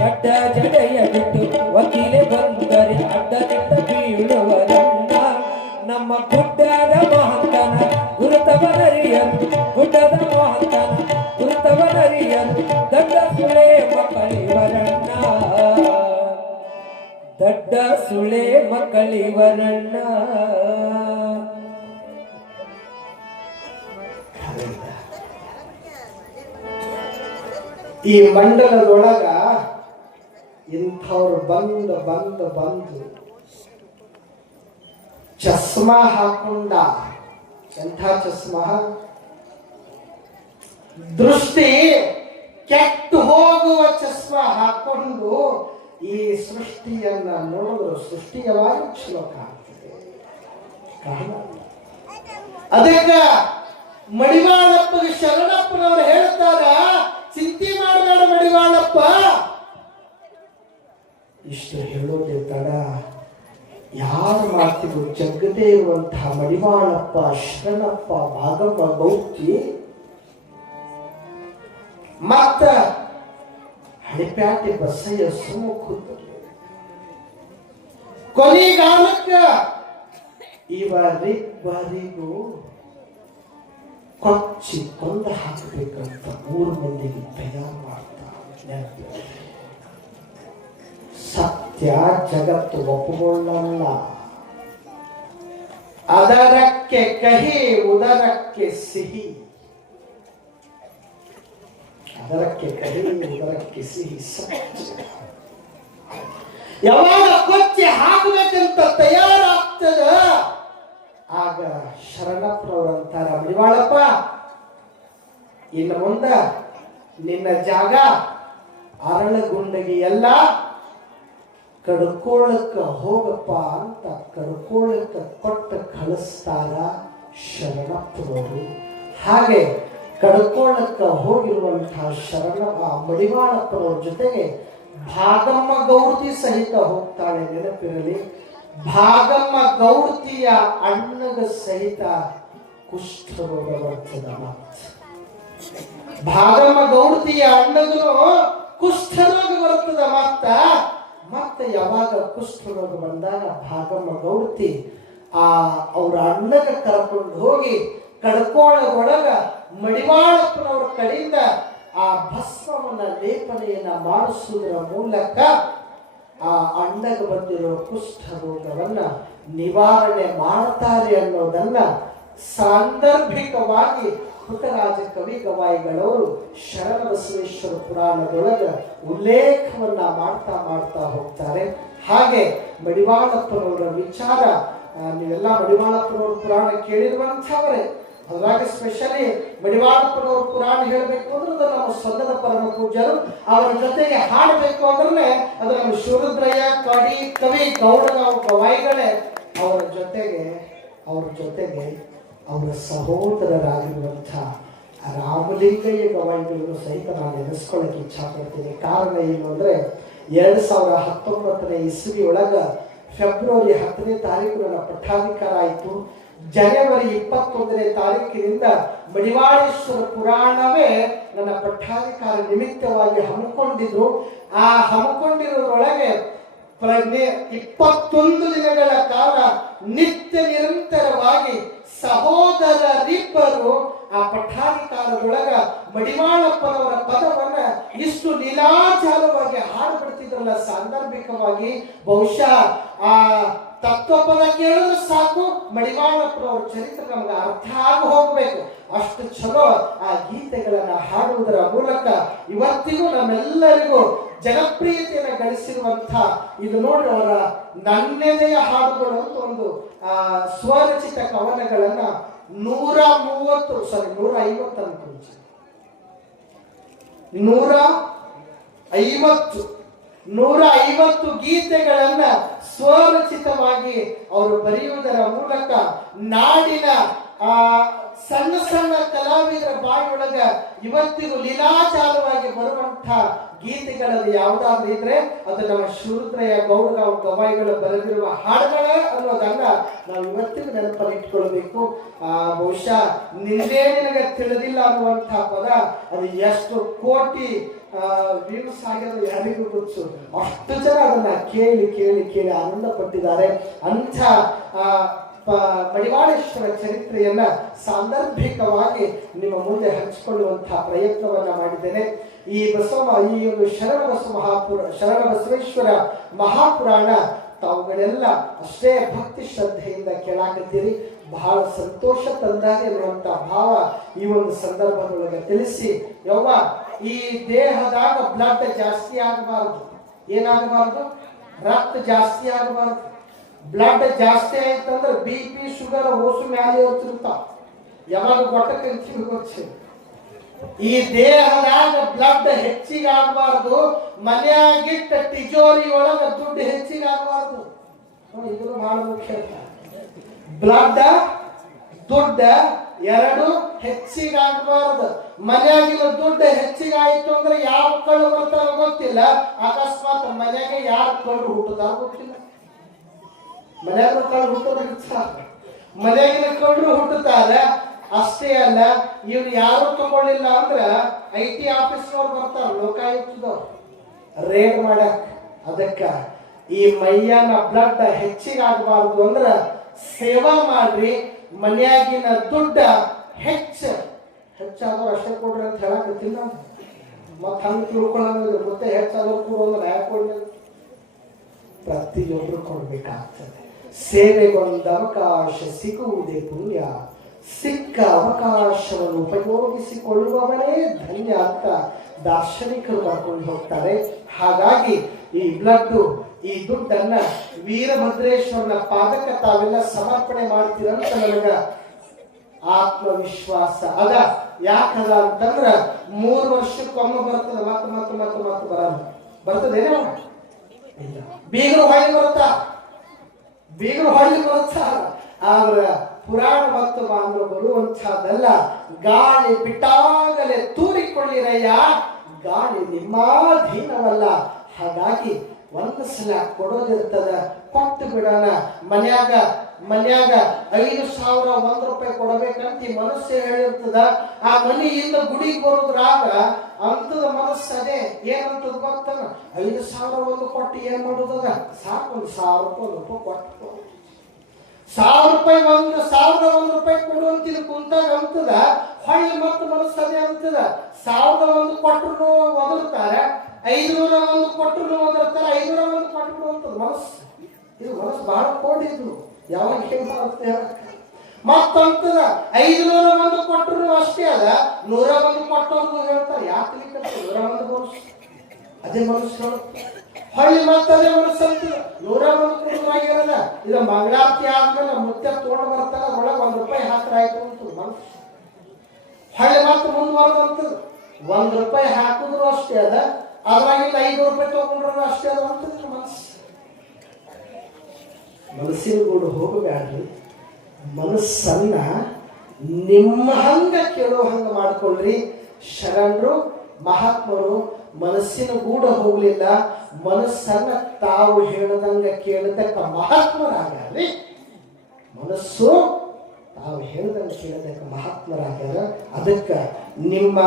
ಗಡ್ಡ ಜಡೆಯ ಬಿಟ್ಟು ಒತ್ತಿಲೆ ಬಂದರೆ ಅಡ್ಡಬಿಟ್ಟ ಬೀಳುವರಣ್ಣ. ನಮ್ಮ ಗುಡ್ಡದ ಮಹಂತನ ಗುರುತವನರಿಯರು ಗುಡ್ಡದ ಮಹಂತನ ಗುರುತವನರಿಯರು ದಡ್ಡ ಸುಳೆ ಮಕ್ಕಳಿವರಣ್ಣ. ದಡ್ಡ ಸುಳೆ ಮಕ್ಕಳಿವರಣ್ಣ. ಈ ಮಂಡಲದೊಳಗ ಇಂಥವ್ರು ಬಂದು ಬಂದು ಬಂದು ಚಸ್ಮಾ ಹಾಕೊಂಡ. ಎಂಥ ಚಸ್ಮಾ? ದೃಷ್ಟಿ ಕೆಟ್ಟು ಹೋಗುವ ಚಸ್ಮಾ ಹಾಕೊಂಡು ಈ ಸೃಷ್ಟಿಯನ್ನ ನೋಡಿದ್ರು ಸೃಷ್ಟಿಯವಾಗಿ ಶ್ಲೋಕ ಆಗ್ತದೆ. ಅದಕ್ಕ ಮಡಿವಾಳಪ್ಪಗೆ ಶರಣಪ್ಪನವರು ಹೇಳ್ತಾರ, ಚಿಂತೆ ಮಾಡಬೇಡ ಮಡಿವಾಳಪ್ಪ. ಇಷ್ಟು ಹೇಳೋದೇ ತಡ ಯಾರ ಮಾತಿಗೂ ಜಗ್ಗದೇ ಇರುವಂತಹ ಮಡಿವಾಳಪ್ಪ ಶರಣಪ್ಪ ಭಾಗಮ್ಮ ಗೌತಿ ಮತ್ತ ಹಳಿಪ್ಯಾಟಿ ಬಸಯ್ಯ ಸುಮುಖ ಕೊನೆಗಾಲಕ್ಕ ಇವರಿಬ್ಬರಿಗೂ ಕೊಚ್ಚಿ ಕೊಂದು ಹಾಕಬೇಕಂತ 3 ಮಂದಿಗೆ ತಯಾರು ಮಾಡ್ತಾರೆ. ಸತ್ಯ ಜಗತ್ತು ಒಪ್ಪುಕೊಳ್ಳಲ್ಲ. ಅದರಕ್ಕೆ ಕಹಿ ಉದರಕ್ಕೆ ಸಿಹಿ. ಅದರಕ್ಕೆ ಕಹಿ ಉದರಕ್ಕೆ ಸಿಹಿ. ಸತ್ಯ ಯಾವಾಗ ಕೊಚ್ಚಿ ಹಾಕಬೇಕಂತ ತಯಾರಾಗ್ತದ ಆಗ ಶರಣಪ್ಪನವರಂತಾರ, ಮಡಿವಾಳಪ್ಪ ಇನ್ನು ಮುಂದ ನಿನ್ನ ಜಾಗ ಅರಳಗುಂಡಗಿ ಎಲ್ಲ ಕಡ್ಕೋಳಕ್ಕ ಹೋಗಪ್ಪ ಅಂತ ಕಡ್ಕೋಳಕ್ಕ ಕೊಟ್ಟು ಕಳಿಸ್ತಾರ ಶರಣಪ್ಪನವರು. ಹಾಗೆ ಕಡ್ಕೋಳಕ್ಕ ಹೋಗಿರುವಂತಹ ಮಡಿವಾಳಪ್ಪನವ್ರ ಜೊತೆಗೆ ಭಾಗಮ್ಮ ಗೌರ್ತಿ ಸಹಿತ ಹೋಗ್ತಾಳೆ. ನೆನಪಿರಲಿ, ಭಾಗಮ್ಮ ಗೌರ್ತಿಯ ಅಣ್ಣಗ ಸಹಿತ ಕುಷ್ಠರೋಗ ಬರ್ತದ. ಭಾಗಮ್ಮ ಗೌರ್ತಿಯ ಅಣ್ಣಗೂ ಕುಷ್ಠರೋಗ ಬರ್ತದ. ಮತ್ತೆ ಯಾವಾಗ ಕುಷ್ಠರೋಗ ಬಂದಾಗ ಭಾಗಮ್ಮ ಗೌರ್ತಿ ಅವ್ರ ಅಣ್ಣಗ ಕರ್ಕೊಂಡು ಹೋಗಿ ಕಡ್ಕೋಳಗೊಳಗ ಮಡಿವಾಳಪ್ಪನವ್ರ ಕಡೆಯಿಂದ ಆ ಭಸ್ಮವನ್ನ ಲೇಪನೆಯನ್ನ ಮಾಡಿಸುವುದರ ಮೂಲಕ ಆ ಅಣ್ಣಗ ಬಂದಿರೋ ಕುಷ್ಠ ರೋಗವನ್ನ ನಿವಾರಣೆ ಮಾಡ್ತಾರೆ ಅನ್ನೋದನ್ನ ಸಾಂದರ್ಭಿಕವಾಗಿ ಪುಟ್ಟರಾಜ ಕವಿ ಗವಾಯಿಗಳವರು ಶರಣಬಸವೇಶ್ವರ ಪುರಾಣದೊಳಗ ಉಲ್ಲೇಖವನ್ನ ಮಾಡ್ತಾ ಹೋಗ್ತಾರೆ. ಹಾಗೆ ಮಡಿವಾಳಪ್ಪನವರ ವಿಚಾರ ನೀವೆಲ್ಲ ಮಡಿವಾಳಪ್ಪನವ್ರ ಪುರಾಣ ಕೇಳಿರುವಂಥವರೇ. ಅದ್ರಾಗ ಸ್ಪೆಷಲಿ ಮಡಿವಾಳಪ್ಪನವ್ರ ಪುರಾಣ ಹೇಳಬೇಕು ಅಂದ್ರೆ ಅದು ನಮ್ಮ ಸ್ವರ್ಗದ ಪರಮ ಪೂಜ್ಯರು. ಅವರ ಜೊತೆಗೆ ಹಾಡಬೇಕು ಅಂದ್ರೆ ಅದು ನಮ್ಮ ಶಿವರುದ್ರಯ್ಯ ಕವಿ ಗೌಡಗಾಂವ್ ಗವಾಯಿಗಳೇ ಅವ್ರ ಜೊತೆಗೆ ಅವರ ಸಹೋದರರಾಗಿರುವಂಥ ರಾಮಲಿಂಗಯ್ಯ ಗವಾಯಿಗಳನ್ನು ಸಹಿತ ನಾನು ನೆನೆಸ್ಕೊಳ್ಳೋಕೆ ಇಚ್ಛಾ ಪಡ್ತೀನಿ. ಕಾರಣ ಏನು ಅಂದರೆ 2019 ಇಸ್ವಿ ಒಳಗ ಫೆಬ್ರವರಿ 10ನೇ ತಾರೀಕು ನನ್ನ ಪಟ್ಟಾಧಿಕಾರ ಆಯಿತು. ಜನವರಿ 21ನೇ ತಾರೀಕಿನಿಂದ ಮಡಿವಾಳೇಶ್ವರ ಪುರಾಣವೇ ನನ್ನ ಪಟ್ಟಾಧಿಕಾರ ನಿಮಿತ್ತವಾಗಿ ಹಮ್ಮಿಕೊಂಡಿದ್ರು. ಆ ಹಮ್ಮಿಕೊಂಡಿರೋದ್ರೊಳಗೆ 21 ದಿನಗಳ ಕಾಲ ನಿತ್ಯ ನಿರಂತರವಾಗಿ ಸಹೋದರರಿಬ್ಬರು ಆ ಪಟ್ಟಾಧಿಕಾರದೊಳಗ ಮಡಿವಾಳಪ್ಪನವರ ಪದವನ್ನ ಇಷ್ಟು ಲೀಲಾಚಾರವಾಗಿ ಹಾಡುಬಿಡ್ತಿದ್ರಲ್ಲ. ಸಾಂದರ್ಭಿಕವಾಗಿ ಬಹುಶಃ ಆ ತತ್ವಪದ ಕೇಳಿದ್ರೆ ಸಾಕು ಮಡಿವಾಳಪ್ಪನವರ ಚರಿತ್ರೆ ನಮ್ಗೆ ಅರ್ಥ ಆಗಿ ಹೋಗ್ಬೇಕು. ಅಷ್ಟು ಚಲೋ ಆ ಗೀತೆಗಳನ್ನ ಹಾಡುವುದರ ಮೂಲಕ ಇವತ್ತಿಗೂ ನಮ್ಮೆಲ್ಲರಿಗೂ ಜನಪ್ರಿಯತೆಯನ್ನು ಗಳಿಸಿರುವಂಥ ಇದು ನೋಡ್ರಿ ಅವರ ನನ್ನೆದೆಯ ಹಾಡುಗಳು ಅಂತ ಒಂದು ಸ್ವರಚಿತ ಕವನಗಳನ್ನ 150 ಗೀತೆಗಳನ್ನ ಸ್ವರಚಿತವಾಗಿ ಅವರು ಬರೆಯುವುದರ ಮೂಲಕ ನಾಡಿನ ಸಣ್ಣ ಸಣ್ಣ ಕಲಾವಿದರ ಬಾಯಿಯೊಳಗ ಇವತ್ತಿಗೂ ಲೀಲಾಚಾರವಾಗಿ ಬರುವಂತ ಗೀತೆಗಳಲ್ಲಿ ಯಾವುದಾದ್ರೂ ಇದ್ರೆ ಅದು ನಮ್ಮ ಶಿವರುದ್ರಯ್ಯ ಗೌಡಗಾಂವ್ ಗವಾಯಿಗಳು ಬರೆದಿರುವ ಹಾಡುಗಳೇ ಅನ್ನೋದನ್ನ ನಾವು ಇವತ್ತಿಗೂ ನೆನಪಲ್ಲಿ ಇಟ್ಕೊಳ್ಬೇಕು. ಬಹುಶಃ ನಿನಗೆ ತಿಳಿದಿಲ್ಲ ಅನ್ನುವಂಥ ಪದ ಅದು ಎಷ್ಟು ಕೋಟಿ ವ್ಯೂಸ್ ಆಗಿರೋದು ಯಾರಿಗೂ ಗೊತ್ತು. ಅಷ್ಟು ಜನ ಅದನ್ನ ಕೇಳಿ ಕೇಳಿ ಕೇಳಿ ಆನಂದ ಪಟ್ಟಿದ್ದಾರೆ. ಅಂಥ ಮಡಿವಾಳೇಶ್ವರ ಚರಿತ್ರೆಯನ್ನ ಸಾಂದರ್ಭಿಕವಾಗಿ ನಿಮ್ಮ ಮುಂದೆ ಹಂಚಿಕೊಳ್ಳುವಂತಹ ಪ್ರಯತ್ನವನ್ನ ಮಾಡಿದ್ದೇನೆ. ಈ ಒಂದು ಶರಣ ಬಸವೇಶ್ವರ ಮಹಾಪುರಾಣ ತಾವುಗಳೆಲ್ಲ ಅಷ್ಟೇ ಭಕ್ತಿ ಶ್ರದ್ಧೆಯಿಂದ ಕೇಳಾಕತ್ತೀರಿ. ಬಹಳ ಸಂತೋಷ ತಂದಾಗೆ ಅನ್ನುವಂಥ ಭಾವ ಈ ಒಂದು ಸಂದರ್ಭದೊಳಗೆ ತಿಳಿಸಿ, ಯವ್ವ ಈ ದೇಹದಾಗ ಬ್ಲಡ್ ಜಾಸ್ತಿ ಆಗಬಾರ್ದು. ಏನಾಗಬಾರ್ದು? ರಕ್ತ ಜಾಸ್ತಿ ಆಗಬಾರ್ದು. ಬ್ಲಡ್ ಜಾಸ್ತಿ ಆಯ್ತಂದ್ರೆ BP ಶುಗರ್ ಓಸು ಮ್ಯಾಲೆ ಇರ್ತಿರ್ತಾವ. ಯಾವಾಗ ಗೊಟ್ಟಕ್ಕೆ ಗೊತ್ತು. ಈ ದೇಹದಾಗ ಬ್ಲಡ್ ಹೆಚ್ಚಿಗೆ ಆಗಬಾರ್ದು. ಮನೆಯಾಗಿಟ್ಟ ತಿಜೋರಿ ಒಳಗ ದುಡ್ಡು ಹೆಚ್ಚಿಗೆ ಆಗಬಾರ್ದು. ಇದು ಬಹಳ ಮುಖ್ಯ. ಬ್ಲಡ್ ದುಡ್ಡ ಎರಡು ಹೆಚ್ಚಿಗೆ ಆಗಬಾರ್ದು. ಮನೆಯಾಗಿನ ದುಡ್ಡು ಹೆಚ್ಚಿಗೆ ಆಯ್ತು ಅಂದ್ರೆ ಯಾವ ಕಳ್ಳು ಬರ್ತಾರ ಗೊತ್ತಿಲ್ಲ. ಅಕಸ್ಮಾತ್ ಮನೆಯಾಗ ಯಾರು ಕಳ್ಳು ಹುಟ್ಟುತ್ತಾರ ಗೊತ್ತಿಲ್ಲ. ಮನೆಯಾಗ ಕಳ್ಳು ಮನೆಯಾಗಿನ ಕಳ್ಳು ಹುಟ್ಟುತ್ತಾರೆ. ಅಷ್ಟೇ ಅಲ್ಲ, ಇವ್ರು ಯಾರು ತಗೊಳ್ಳಿಲ್ಲ ಅಂದ್ರ IT ಆಫೀಸ್ನವ್ರು ಬರ್ತಾರ, ಲೋಕಾಯುಕ್ತದವ್ರು ರೇಡ್ ಮಾಡಕ್. ಅದಕ್ಕ ಈ ಮೈಯನ ಬ್ಲಡ್ ಹೆಚ್ಚಿಗೆ ಆಗಬಾರ್ದು ಅಂದ್ರ ಸೇವಾ ಮಾಡ್ರಿ. ಮನೆಯಾಗಿನ ದುಡ್ಡ ಹೆಚ್ಚಾದವ್ರು ಅಷ್ಟೇ ಕೊಡ್ರಿ ಅಂತ ಹೇಳಕತ್ತಿಲ್ಲ. ಮತ್ ಹಂಗ ತಿಳ್ಕೊಳ್ಳೋದು ಮತ್ತೆ ಹೆಚ್ಚಾದವ್ರು ಕೊಡೋದ್ರ ಯಾಕೆ ಪ್ರತಿಯೊಬ್ರು ಕೊಡ್ಬೇಕಾಗ್ತದೆ. ಸೇವೆಗೊಂದು ಅವಕಾಶ ಸಿಗುವುದೇ ಪುಣ್ಯ, ಸಿಕ್ಕ ಅವಕಾಶವನ್ನು ಉಪಯೋಗಿಸಿಕೊಳ್ಳುವವನೇ ಧನ್ಯ ಅಂತ ದಾರ್ಶನಿಕರು ಬರ್ಕೊಂಡು ಹೋಗ್ತಾರೆ. ಹಾಗಾಗಿ ಈ ಈ ದುಡ್ಡನ್ನ ವೀರಭದ್ರೇಶ್ವರನ ಪಾದಕ್ಕೆ ತಾವೆಲ್ಲ ಸಮರ್ಪಣೆ ಮಾಡ್ತೀರಂತ ನನಗ ಆತ್ಮವಿಶ್ವಾಸ ಅದ. ಯಾಕದ ಅಂತಂದ್ರ 3 ವರ್ಷಕ್ಕೊಮ್ಮೆ ಬರ್ತದೆ. ಮತ್ತೆ ಬರಲ್ಲ. ಬರ್ತದೇನೋ ಬೀಗರು ಹೊಳ್ಳಿ ಬರುತ್ತಾ. ಆದ್ರ ಪುರಾಣ ಮತ್ತು ಬಾಂಧವರು ಬರುವಂತಹದ್ದಲ್ಲ. ಗಾಳಿ ಬಿಟ್ಟಾಗಲೇ ತೂರಿಕೊಳ್ಳಿರಯ್ಯ, ಗಾಳಿ ನಿಮ್ಮಾಧೀನವಲ್ಲ. ಹಾಗಾಗಿ ಒಂದು ಸಲ ಕೊಡೋದಿರ್ತದ, ಕೊಟ್ಟು ಬಿಡೋಣ. ಮನ್ಯಾಗ 5,000 1 ರೂಪಾಯಿ ಕೊಡಬೇಕಂತ ಈ ಮನಸ್ಸು ಹೇಳಿರ್ತದ. ಆ ಮನೆಯಿಂದ ಗುಡಿಗೆ ಬರೋದ್ರಾಗ ಅಂತದ ಮನಸ್ಸು ಅದೇ ಏನಂತದ ಗೊತ್ತನ, 5,000 ಒಂದು ಕೊಟ್ಟು ಏನ್ ಮಾಡೋದದ, ಸಾಕು 1,000 ರೂಪಾಯಿ ಕೊಟ್ಟು 1,000 ರೂಪಾಯಿ 1,001 ರೂಪಾಯಿ ಕೊಡುವಂತ ಕುಂತಾಗ ಅಂತದ. ಹೊಳ್ಳಿ ಮತ್ತೆ ಮನಸ್ಸು ಅದೇ ಅಂತದ. 1,001 ಕೊಟ್ಟರು ಒದರ್ತಾರೆ, 501 ಕೊಟ್ಟರು ಒದರ್ತಾರೆ, 501 ಕೊಟ್ಟರು ಅಂತದ ಮನಸ್ಸು. ಇದು ಮನಸ್ಸು ಬಹಳ ಕೋಡಿದ್ರು. ಯಾವಾಗ ಮತ್ತಂತದ 501 ಕೊಟ್ಟರು ಅಷ್ಟೇ ಅದ, 101 ಕೊಟ್ಟರು ಹೇಳ್ತಾರೆ. ಯಾಕೆ 101 ಮನಸ್ಸು ಅದೇ ಮನಸ್ಸು. ಹೊಳ್ಳಿ ಮತ್ತದೇ ಮನಸ್ಸು ಅಂತದ 101 ಕೊಡುವಾಗಿರಲ್ಲ. ಇದು ಮಂಗಳಾರತಿ ಆದ್ಮೇಲೆ ಮುತ್ಯ ತೋಟ ಬರ್ತಾರ, ಒಳಗೆ 1 ರೂಪಾಯಿ ಹಾಕ್ರ ಆಯ್ತು ಅಂತ ಮನಸ್ಸು. ಹೊಳ್ಳಿ ಮತ್ತೆ ಮುಂದುವರೆದಂತದ 1 ರೂಪಾಯಿ ಹಾಕಿದ್ರು ಅಷ್ಟೇ ಅದ, ಅದ್ರಾಗಿಂದ 5 ರೂಪಾಯಿ ತಗೊಂಡ್ರು ಅಷ್ಟೇ ಅದ ಅಂತದ ಮನಸ್ಸು. ಮನಸ್ಸಿನ ಗೂಡು ಹೋಗಬೇಡ್ರಿ. ಮನಸ್ಸನ್ನ ನಿಮ್ಮ ಹಂಗ ಕೇಳೋ ಹಂಗ ಮಾಡ್ಕೊಳ್ರಿ. ಶರಣರು ಮಹಾತ್ಮರು ಮನಸ್ಸಿನ ಗೂಡ ಹೋಗ್ಲಿಲ್ಲ, ಮನಸ್ಸನ್ನ ತಾವು ಹೇಳದಂಗ ಕೇಳತಕ್ಕ ಮಹಾತ್ಮರಾಗ್ಯಾರ್ರಿ. ಮನಸ್ಸು ತಾವು ಹೇಳ್ದಂಗೆ ಕೇಳತಕ್ಕ ಮಹಾತ್ಮರಾಗ್ಯಾರ. ಅದಕ್ಕೆ ನಿಮ್ಮ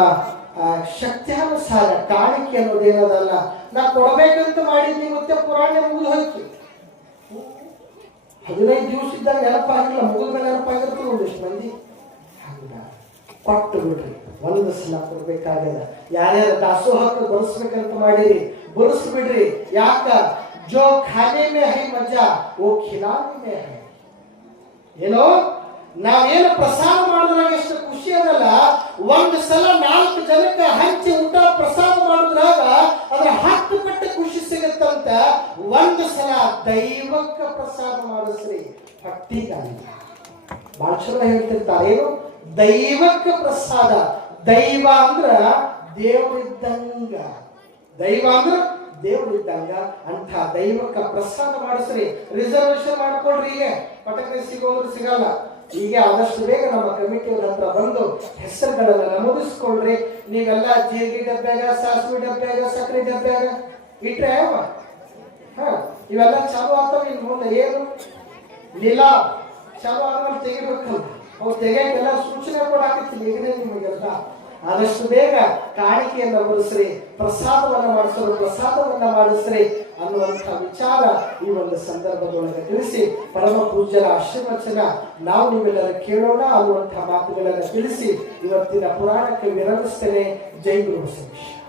ಶಕ್ತಿಯಾನುಸಾರ ಕಾಣಿಕೆ ಅನ್ನೋದೇನದಲ್ಲ. ನಾ ಕೊಡಬೇಕಂತ ಮಾಡಿದ್ನಿ ಮತ್ತೆ ಪುರಾಣ ಮುಗಿದು ಹೋಯ್ತು. 15 ದಿವಸ ಇದ್ದಾಗ ನೆನಪಾಗಿಲ್ಲ, ಮುಗಿದ ನೆನಪಾಗಿರ್ತದೆ ಒಂದಿಷ್ಟು ಮಂದಿ. ಹಂಗ ಕೊಟ್ಟು ಬಿಡ್ರಿ, ಒಂದು ಸಲ ಕೊಡ್ಬೇಕಾಗಲ್ಲ. ಯಾರ್ಯಾರ ದಾಸೋಹಕ್ಕೆ ಬರೆಸ್ಬೇಕಂತ ಮಾಡಿರಿ, ಬರೆಸ್ಬಿಡ್ರಿ. ಯಾಕ? ಜೋ ಖಾನೆ ಮೇ ಹೈ ಮಜಾ ಓ ಖಿಲಾನೆ ಮೇ ಹೈ. ಏನೋ ನಾವೇನು ಪ್ರಸಾದ ಮಾಡಿದ್ರಾಗ ಎಷ್ಟು ಖುಷಿ ಅದಲ್ಲ, ಒಂದು ಸಲ 4 ಜನಕ್ಕೆ ಹಂಚಿ ಊಟ ಪ್ರಸಾದ ಮಾಡಿದ್ರಾಗ ಅದ್ರ 10 ಪಟ್ಟು ಖುಷಿ ಸಿಗುತ್ತಂತ. ಒಂದು ಸಲ ದೈವಕ್ಕೆ ಪ್ರಸಾದ ಮಾಡಿಸ್ರಿ, ಪಟ್ಟಿಗಾಗಿ. ಬಹಳ ಚಲೋ ಹೇಳ್ತಿರ್ತಾರೆ, ಏನು ದೈವಕ್ಕೆ ಪ್ರಸಾದ. ದೈವ ಅಂದ್ರ ದೇವರಿದ್ದಂಗ, ದೈವ ಅಂದ್ರ ದೇವರಿದ್ದಂಗ. ಅಂಥ ದೈವಕ್ಕೆ ಪ್ರಸಾದ ಮಾಡಿಸ್ರಿ. ರಿಸರ್ವೇಶನ್ ಮಾಡ್ಕೊಳ್ರಿ. ಈಗ ಪಟಕನೆ ಸಿಗೋದ್ರು ಸಿಗಲ್ಲ. ಈಗ ಆದಷ್ಟು ಬೇಗ ನಮ್ಮ ಕಮಿಟಿಯವ್ರ ಹತ್ರ ಬಂದು ಹೆಸರುಗಳನ್ನ ನಮೂದಿಸ್ಕೊಳ್ರಿ. ನೀವೆಲ್ಲ ಜೀರಿಗೆ ಡಬ್ಬ್ಯಾಗ, ಸಾಸಿವೆ ಡಬ್ಬ್ಯಾಗ, ಸಕ್ಕರೆ ಡಬ್ಬ್ಯಾಗ ಇಟ್ರೆ ಇವೆಲ್ಲ ಚಾಲು ಆಗ್ತಾವ. ಇನ್ನು ಮುಂದೆ ಏನು ಲೀಲಾ ಚಾಲು ಆದ್ಮೇಲೆ ತೆಗಿಬೇಕಲ್ಲ, ಅವು ತೆಗಿಯಕ್ಕೆಲ್ಲ ಸೂಚನೆ ಕೂಡ ಹಾಕಿರ್ತೀನಿ. ಈಗನೇ ನಿಮಗೆಲ್ಲ ಆದಷ್ಟು ಬೇಗ ಕಾಣಿಕೆಯನ್ನ ಬರೆಸ್ರಿ, ಪ್ರಸಾದವನ್ನ ಮಾಡಿಸ್ರಿ ಅನ್ನುವಂಥ ವಿಚಾರ ಈ ಒಂದು ಸಂದರ್ಭದೊಳಗೆ ತಿಳಿಸಿ, ಪರಮ ಪೂಜ್ಯರ ಆಶೀರ್ವಚನ ನಾವು ನೀವೆಲ್ಲರ ಕೇಳೋಣ ಅನ್ನುವಂಥ ಮಾತುಗಳನ್ನು ತಿಳಿಸಿ ಇವತ್ತಿನ ಪುರಾಣಕ್ಕೆ ವಿರಮಿಸ್ತೇನೆ. ಜೈ ಗುರು ಬಸವೇಶ್ವರ.